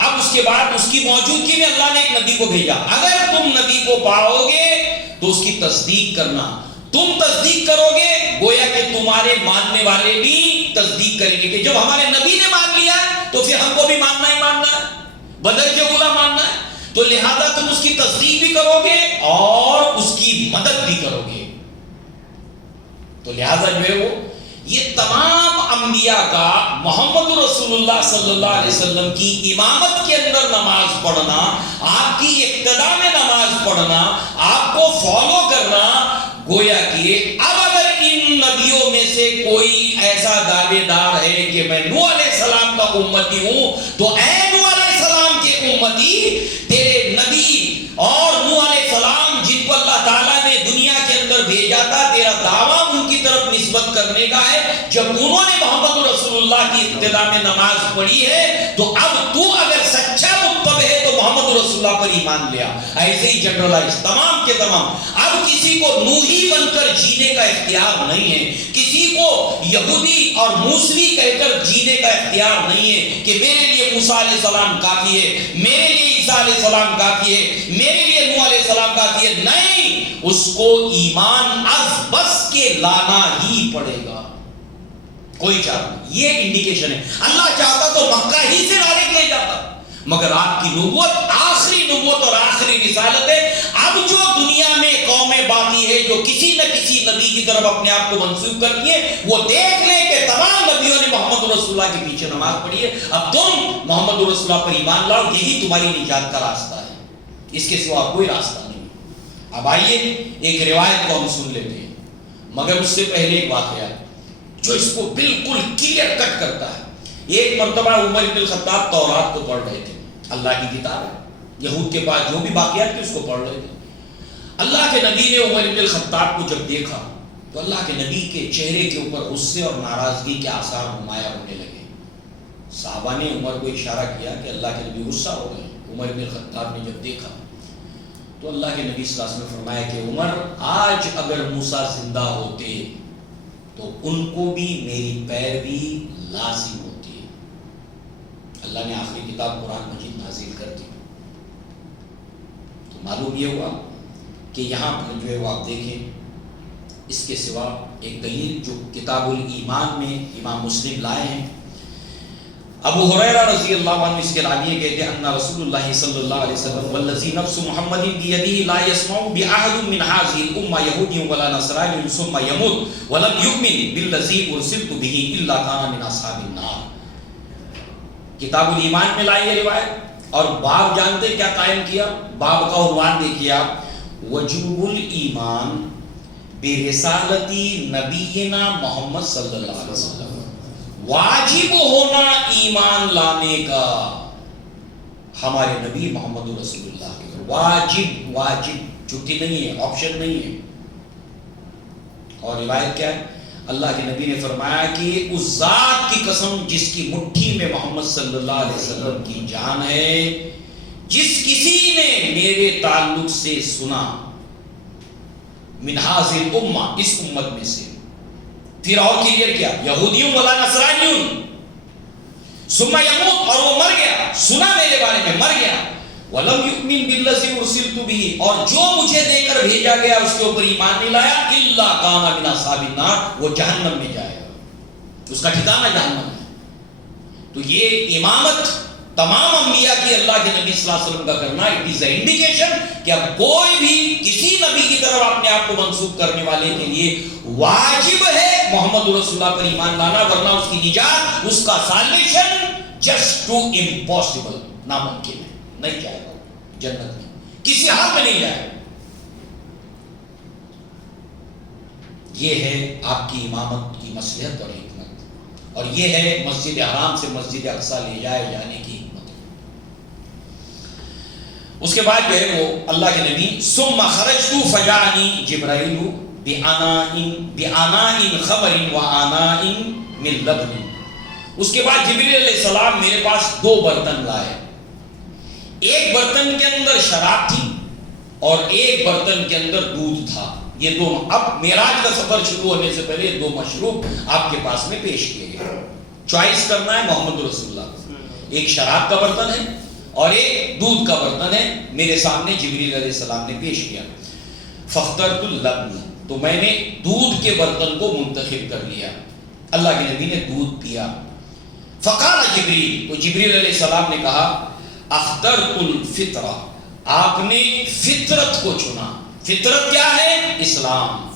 اب اس کے بعد اس کی موجودگی میں اللہ نے ایک نبی کو بھیجا. اگر تم نبی کو پاؤ گے تو اس کی تصدیق کرنا، تم تصدیق کرو گے گویا کہ تمہارے ماننے والے بھی تصدیق کریں گے کہ جب ہمارے نبی نے مان لیا تو پھر ہم کو بھی ماننا ہی ماننا ہے، بدرجہ اولا ماننا ہے. تو لہذا تم اس کی تصدیق بھی کرو گے اور اس کی مدد بھی کرو گے. تو لہذا جو ہے وہ یہ تمام انبیاء کا محمد رسول اللہ صلی اللہ علیہ وسلم کی امامت کے اندر نماز پڑھنا، آپ کی اقتداء میں نماز پڑھنا، آپ کو فالو کرنا، گویا کہ اب اگر ان نبیوں میں سے کوئی ایسا دعوے دار ہے کہ میں نوح علیہ السلام کا امتی ہوں، تو اے نوح علیہ السلام کے امتی، تیرے نبی اور نوح علیہ السلام جن کو اللہ تعالیٰ نے دنیا کے اندر بھیجا تھا، تیرا دعویٰ ان کی طرف نسبت کرنے کا ہے. جب انہوں نے محمد رسول اللہ کی ابتدا میں نماز پڑھی ہے تو اب تو اگر سچا متبع ہے تو محمد رسول اللہ پر ایمان لیا. ایسے ہی جنرلائز تمام کے تمام. اب کسی کو نوحی بن کر جینے کا اختیار نہیں ہے, کسی کو یہودی اور موسوی کہہ کر جینے کا اختیار نہیں ہے کہ میرے لیے موسیٰ علیہ السلام کافی ہے, میرے لیے عیسیٰ علیہ السلام کافی ہے, میرے لیے نوح علیہ السلام کافی ہے. نہیں, اس کو ایمان از بس کے لانا ہی پڑے گا, کوئی چارہ نہیں. یہ انڈیکیشن ہے. اللہ چاہتا تو مکہ ہی سے ڈائریکٹ لے جاتا, مگر آپ کی نبوت آخری نبوت اور آخری رسالت ہے. اب جو دنیا میں قومیں باقی ہے جو کسی نہ کسی نبی کی طرف اپنے آپ کو منسوب کرتی ہیں, وہ دیکھ لیں کہ تمام نبیوں نے محمد رسول اللہ کے پیچھے نماز پڑھی ہے. اب تم محمد رسول اللہ پر ایمان لاؤ, یہی تمہاری نجات کا راستہ ہے, اس کے سوا کوئی راستہ نہیں. اب آئیے ایک روایت کو ہم سن لیتے ہیں, مگر اس سے پہلے ایک واقعہ جو اس کو بالکل کلیئر کٹ کرتا ہے. ایک مرتبہ عمر بن الخطاب تورات کو پڑھ رہے تھے, اللہ کی کتاب ہے, یہود کے پاس جو بھی باقیات تھے اس کو پڑھ رہے تھے. اللہ کے نبی نے عمر بن الخطاب کو جب دیکھا تو اللہ کے نبی کے چہرے کے اوپر غصے اور ناراضگی کے آثار نمایاں ہونے لگے. صحابہ نے عمر کو اشارہ کیا کہ اللہ کے نبی غصہ ہو گئے. عمر بن الخطاب نے جب دیکھا تو اللہ کے نبی صلی اللہ علیہ وسلم نے فرمایا کہ عمر, آج اگر موسیٰ زندہ ہوتے تو ان کو بھی میری پیروی لازم ہوتی ہے. اللہ نے آخری کتاب قرآن مجید نازل کر دی. تو معلوم یہ ہوا کہ یہاں پر جو ہے وہ آپ دیکھیں, اس کے سوا ایک دلیل جو کتاب الایمان میں امام مسلم لائے ہیں. ابو ہریرہ رضی اللہ عنہ اس کے راوی کہتے ہیں ان رسول اللہ صلی اللہ علیہ وسلم والذی نفس محمد بیدہ لا یسمع باحد من هذه الامه یہودی ولا نصرانی ثم يموت ولم يؤمن بالذی ارسلت به الا كان من اصحاب النار. کتاب الایمان میں لائی ہے روایت, اور باب جانتے کیا قائم کیا؟ باب کا عنوان دیکھیے آپ, وجوب الایمان برسالتی نبینا محمد صلی اللہ علیہ وسلم. واجب ہونا ایمان لانے کا ہمارے نبی محمد رسول اللہ کے, واجب, واجب چھٹی نہیں ہے, آپشن نہیں ہے. اور روایت کیا ہے؟ اللہ کے نبی نے فرمایا کہ اس ذات کی قسم جس کی مٹھی میں محمد صلی اللہ علیہ وسلم کی جان ہے, جس کسی نے میرے تعلق سے سنا من هذه الامہ, اس امت میں سے, پھر اور کلیئر کیا, یہودیوں ولا نصرانیوں ثم یموت, اور وہ مر گیا, سنا میرے بارے میں, مر گیا, ولم یؤمن بالذی ارسلت به, اور جو مجھے دے کر بھیجا گیا اس کے اوپر ایمان نہیں لایا, الا کان من اصحاب النار, وہ جہنم میں جائے گا, اس کا ٹھکانہ جہنم ہے. تو یہ امامت تمام انبیاء کی اللہ کے نبی صلی اللہ علیہ وسلم کا کرنا, اٹ از اے انڈیکیشن کہ اب کوئی بھی کسی نبی کی طرف اپنے آپ کو منسوب کرنے والے کے لیے واجب ہے محمد رسول اللہ پر ایمان لانا, ورنہ اس کی نجات, اس کا سالویشن جسٹ ٹو امپاسبل, ناممکن ہے, نہیں جائے گا جنت میں, کسی حال میں نہیں جائے گا. یہ ہے آپ کی امامت کی مصلحت اور حکمت, اور یہ ہے مسجد حرام سے مسجد اقصی لے جائے جانے کی حکمت. اس کے بعد جو ہے وہ اللہ کے نبی, ثم خرجت فجاءنی جبرائیل بآناء خمر وآناء من لبن. اس کے بعد جبریل علیہ السلام میرے پاس دو برتن لائے, ایک برتن کے اندر شراب تھی اور ایک برتن کے اندر دودھ تھا. یہ دونوں, اب معراج کا سفر شروع ہونے سے پہلے دو مشروب آپ کے پاس میں پیش کیے گئے. چوائس کرنا ہے محمد رسول اللہ کو, ایک شراب کا برتن ہے اور ایک دودھ کا برتن ہے. میرے سامنے جبریل علیہ السلام نے پیش کیا. فاخترت اللبن, تو میں نے دودھ کے برتن کو منتخب کر لیا. اللہ کے نبی نے دودھ پیا. فقال جبریل, تو جبریل علیہ السلام نے کہا, اخترت الفطرہ, آپ نے فطرت کو چنا. فطرت کیا ہے؟ اسلام.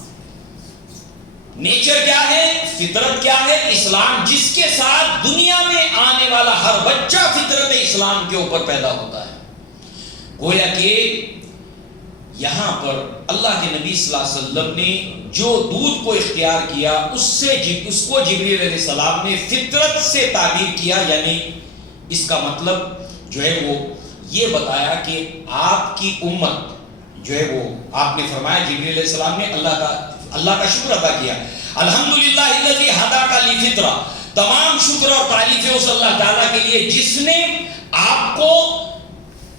نیچر کیا ہے؟ فطرت کیا ہے؟ اسلام, جس کے ساتھ دنیا میں آنے والا ہر بچہ فطرت اسلام کے اوپر پیدا ہوتا ہے. گویا کہ یہاں پر اللہ کے نبی صلی اللہ علیہ وسلم نے جو دودھ کو اختیار کیا, اس کو جبریل علیہ السلام نے فطرت سے تعبیر کیا. یعنی اس کا مطلب جو ہے وہ یہ بتایا کہ آپ کی امت جو ہے وہ, آپ نے فرمایا جبریل علیہ السلام نے اللہ کا شکر ادا کیا, الحمدللہ الذی ہداک للفطرہ, تمام شکر اور تعریفیں اس اللہ تعالیٰ کے لیے جس نے آپ کو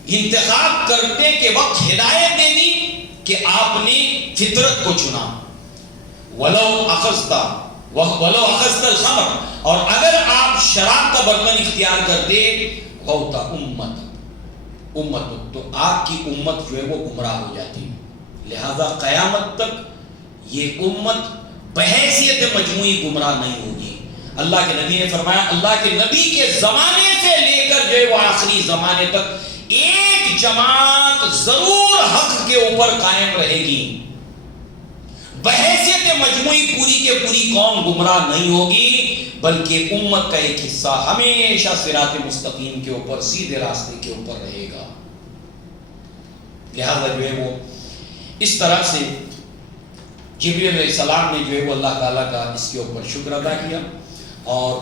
انتخاب کرنے کے وقت ہدایت دے دی کہ آپ نے فطرت کو چنا. وَلَوْ أَخَذْتَ الْخَمْرَ، اور اگر آپ شراب کا برتن اختیار کرتے غوتا امت تو آپ کی امت جو ہے وہ گمراہ ہو جاتی. لہذا قیامت تک یہ امت بحیثیت مجموعی گمراہ نہیں ہوگی. اللہ کے نبی نے فرمایا اللہ کے نبی کے زمانے سے لے کر جو ہے وہ آخری زمانے تک ایک جماعت ضرور حق کے اوپر قائم رہے گی. بحیثیت مجموعی پوری کے پوری قوم گمراہ نہیں ہوگی، بلکہ امت کا ایک حصہ ہمیشہ صراط مستقیم کے اوپر، سیدھے راستے کے اوپر رہے گا. لہذا جو ہے وہ اس طرح سے جبریل علیہ السلام نے جو ہے وہ اللہ تعالیٰ کا اس کے اوپر شکر ادا کیا. اور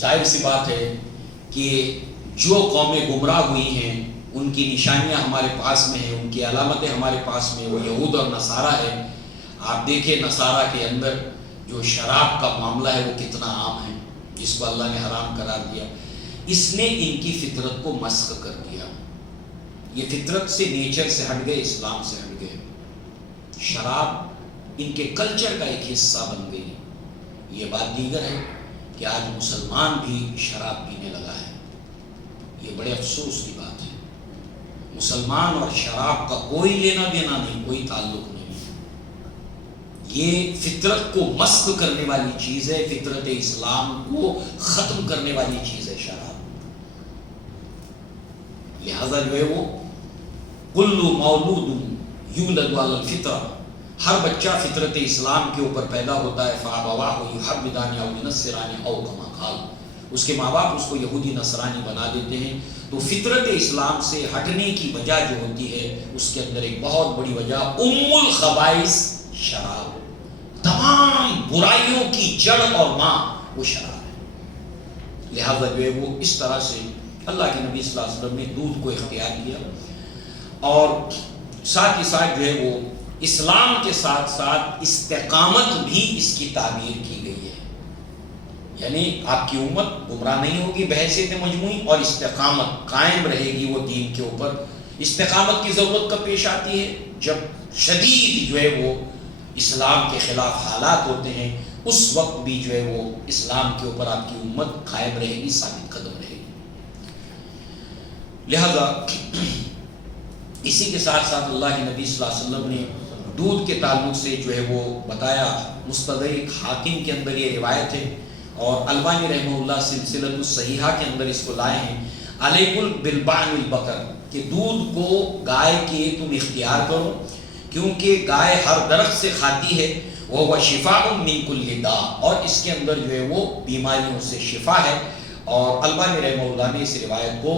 ظاہر سی بات ہے کہ جو قومیں گمراہ ہوئی ہیں ان کی نشانیاں ہمارے پاس میں ہیں، ان کی علامتیں ہمارے پاس میں، وہ یہود اور نصارہ ہے. آپ دیکھیں نصارہ کے اندر جو شراب کا معاملہ ہے وہ کتنا عام ہے، جس کو اللہ نے حرام قرار دیا. اس نے ان کی فطرت کو مسخ کر دیا. یہ فطرت سے، نیچر سے ہٹ گئے، اسلام سے ہٹ گئے. شراب ان کے کلچر کا ایک حصہ بن گئی. یہ بات دیگر ہے کہ آج مسلمان بھی شراب پینے لگا ہے. یہ بڑے افسوس کی بات ہے. مسلمان اور شراب کا کوئی لینا دینا نہیں، کوئی تعلق نہیں. یہ فطرت کو مسخ کرنے والی چیز ہے، فطرت اسلام کو ختم کرنے والی چیز ہے شراب. لہذا جو ہے وہ کل مولود یولد علی الفطرہ، ہر بچہ فطرت اسلام کے اوپر پیدا ہوتا ہے. فَأَبَوَاهُ يُحَوِّدَانِهُ أَوْ يُنَصِّرَانِهُ أَوْ كَمَا قَالَ، اس کے ماں باپ اس کو یہودی نصرانی بنا دیتے ہیں. تو فطرت اسلام سے ہٹنے کی وجہ جو ہوتی ہے اس کے اندر ایک بہت بڑی وجہ الخبائث شراب، تمام برائیوں کی جڑ اور ماں وہ شراب ہے. لہذا جو ہے وہ اس طرح سے اللہ کے نبی صلی اللہ علیہ وسلم نے دودھ کو اختیار کیا. اور ساتھ ہی ساتھ جو ہے وہ اسلام کے ساتھ ساتھ استقامت بھی اس کی تعبیر کی گئی ہے. یعنی آپ کی امت گمراہ نہیں ہوگی بحیثیت مجموعی، اور استقامت قائم رہے گی وہ دین کے اوپر. استقامت کی ضرورت کب پیش آتی ہے؟ جب شدید جو ہے وہ اسلام کے خلاف حالات ہوتے ہیں، اس وقت بھی جو ہے وہ اسلام کے اوپر آپ کی امت قائم رہے گی، ثابت قدم رہے گی. لہذا اسی کے ساتھ ساتھ اللہ کے نبی صلی اللہ علیہ وسلم نے دودھ کے تعلق سے جو ہے وہ بتایا. مستدرک حاکم کے اندر یہ روایت ہے، اور البانی رحمہ اللہ سلسلۃ الصحیحہ کے اندر اس کو لائے ہیں. علیکم بالبعن البقر، کہ دودھ کو گائے کے تم اختیار کرو، کیونکہ گائے ہر درخت سے کھاتی ہے. وہ شفاء من کل داء، اور اس کے اندر جو ہے وہ بیماریوں سے شفا ہے. اور البانی رحمہ اللہ نے اس روایت کو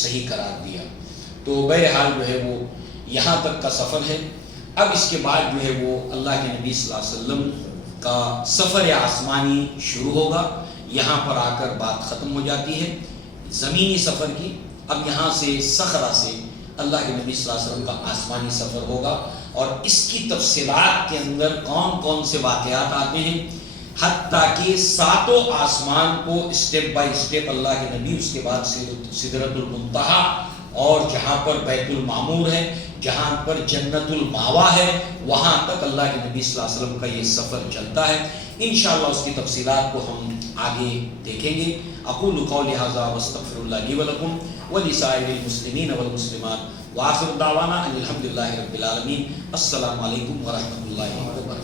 صحیح قرار دیا. تو بہرحال جو ہے وہ یہاں تک کا سفر ہے. اب اس کے بعد جو ہے وہ اللہ کے نبی صلی اللہ علیہ وسلم کا سفر آسمانی شروع ہوگا. یہاں پر آ کر بات ختم ہو جاتی ہے زمینی سفر کی. اب یہاں سے صخرہ سے اللہ کے نبی صلی اللہ علیہ وسلم کا آسمانی سفر ہوگا، اور اس کی تفصیلات کے اندر کون کون سے واقعات آتے ہیں، حتیٰ کہ ساتوں آسمان کو اسٹیپ بائی اسٹیپ اللہ کے نبی، اس کے بعد سدرۃ المنتہا، اور جہاں پر بیت المعمور ہے، جہاں پر جنت الماوا ہے، وہاں تک اللہ کے نبی صلی اللہ علیہ وسلم کا یہ سفر چلتا ہے. انشاءاللہ اس کی تفصیلات کو ہم آگے دیکھیں گے. اقول قولی ھذا واستغفر اللہ لی ولکم ولسائر المسلمین والمسلمات، وآخر دعوانا ان الحمد للہ رب العالمین. السلام علیکم ورحمۃ اللہ وبرکاتہ.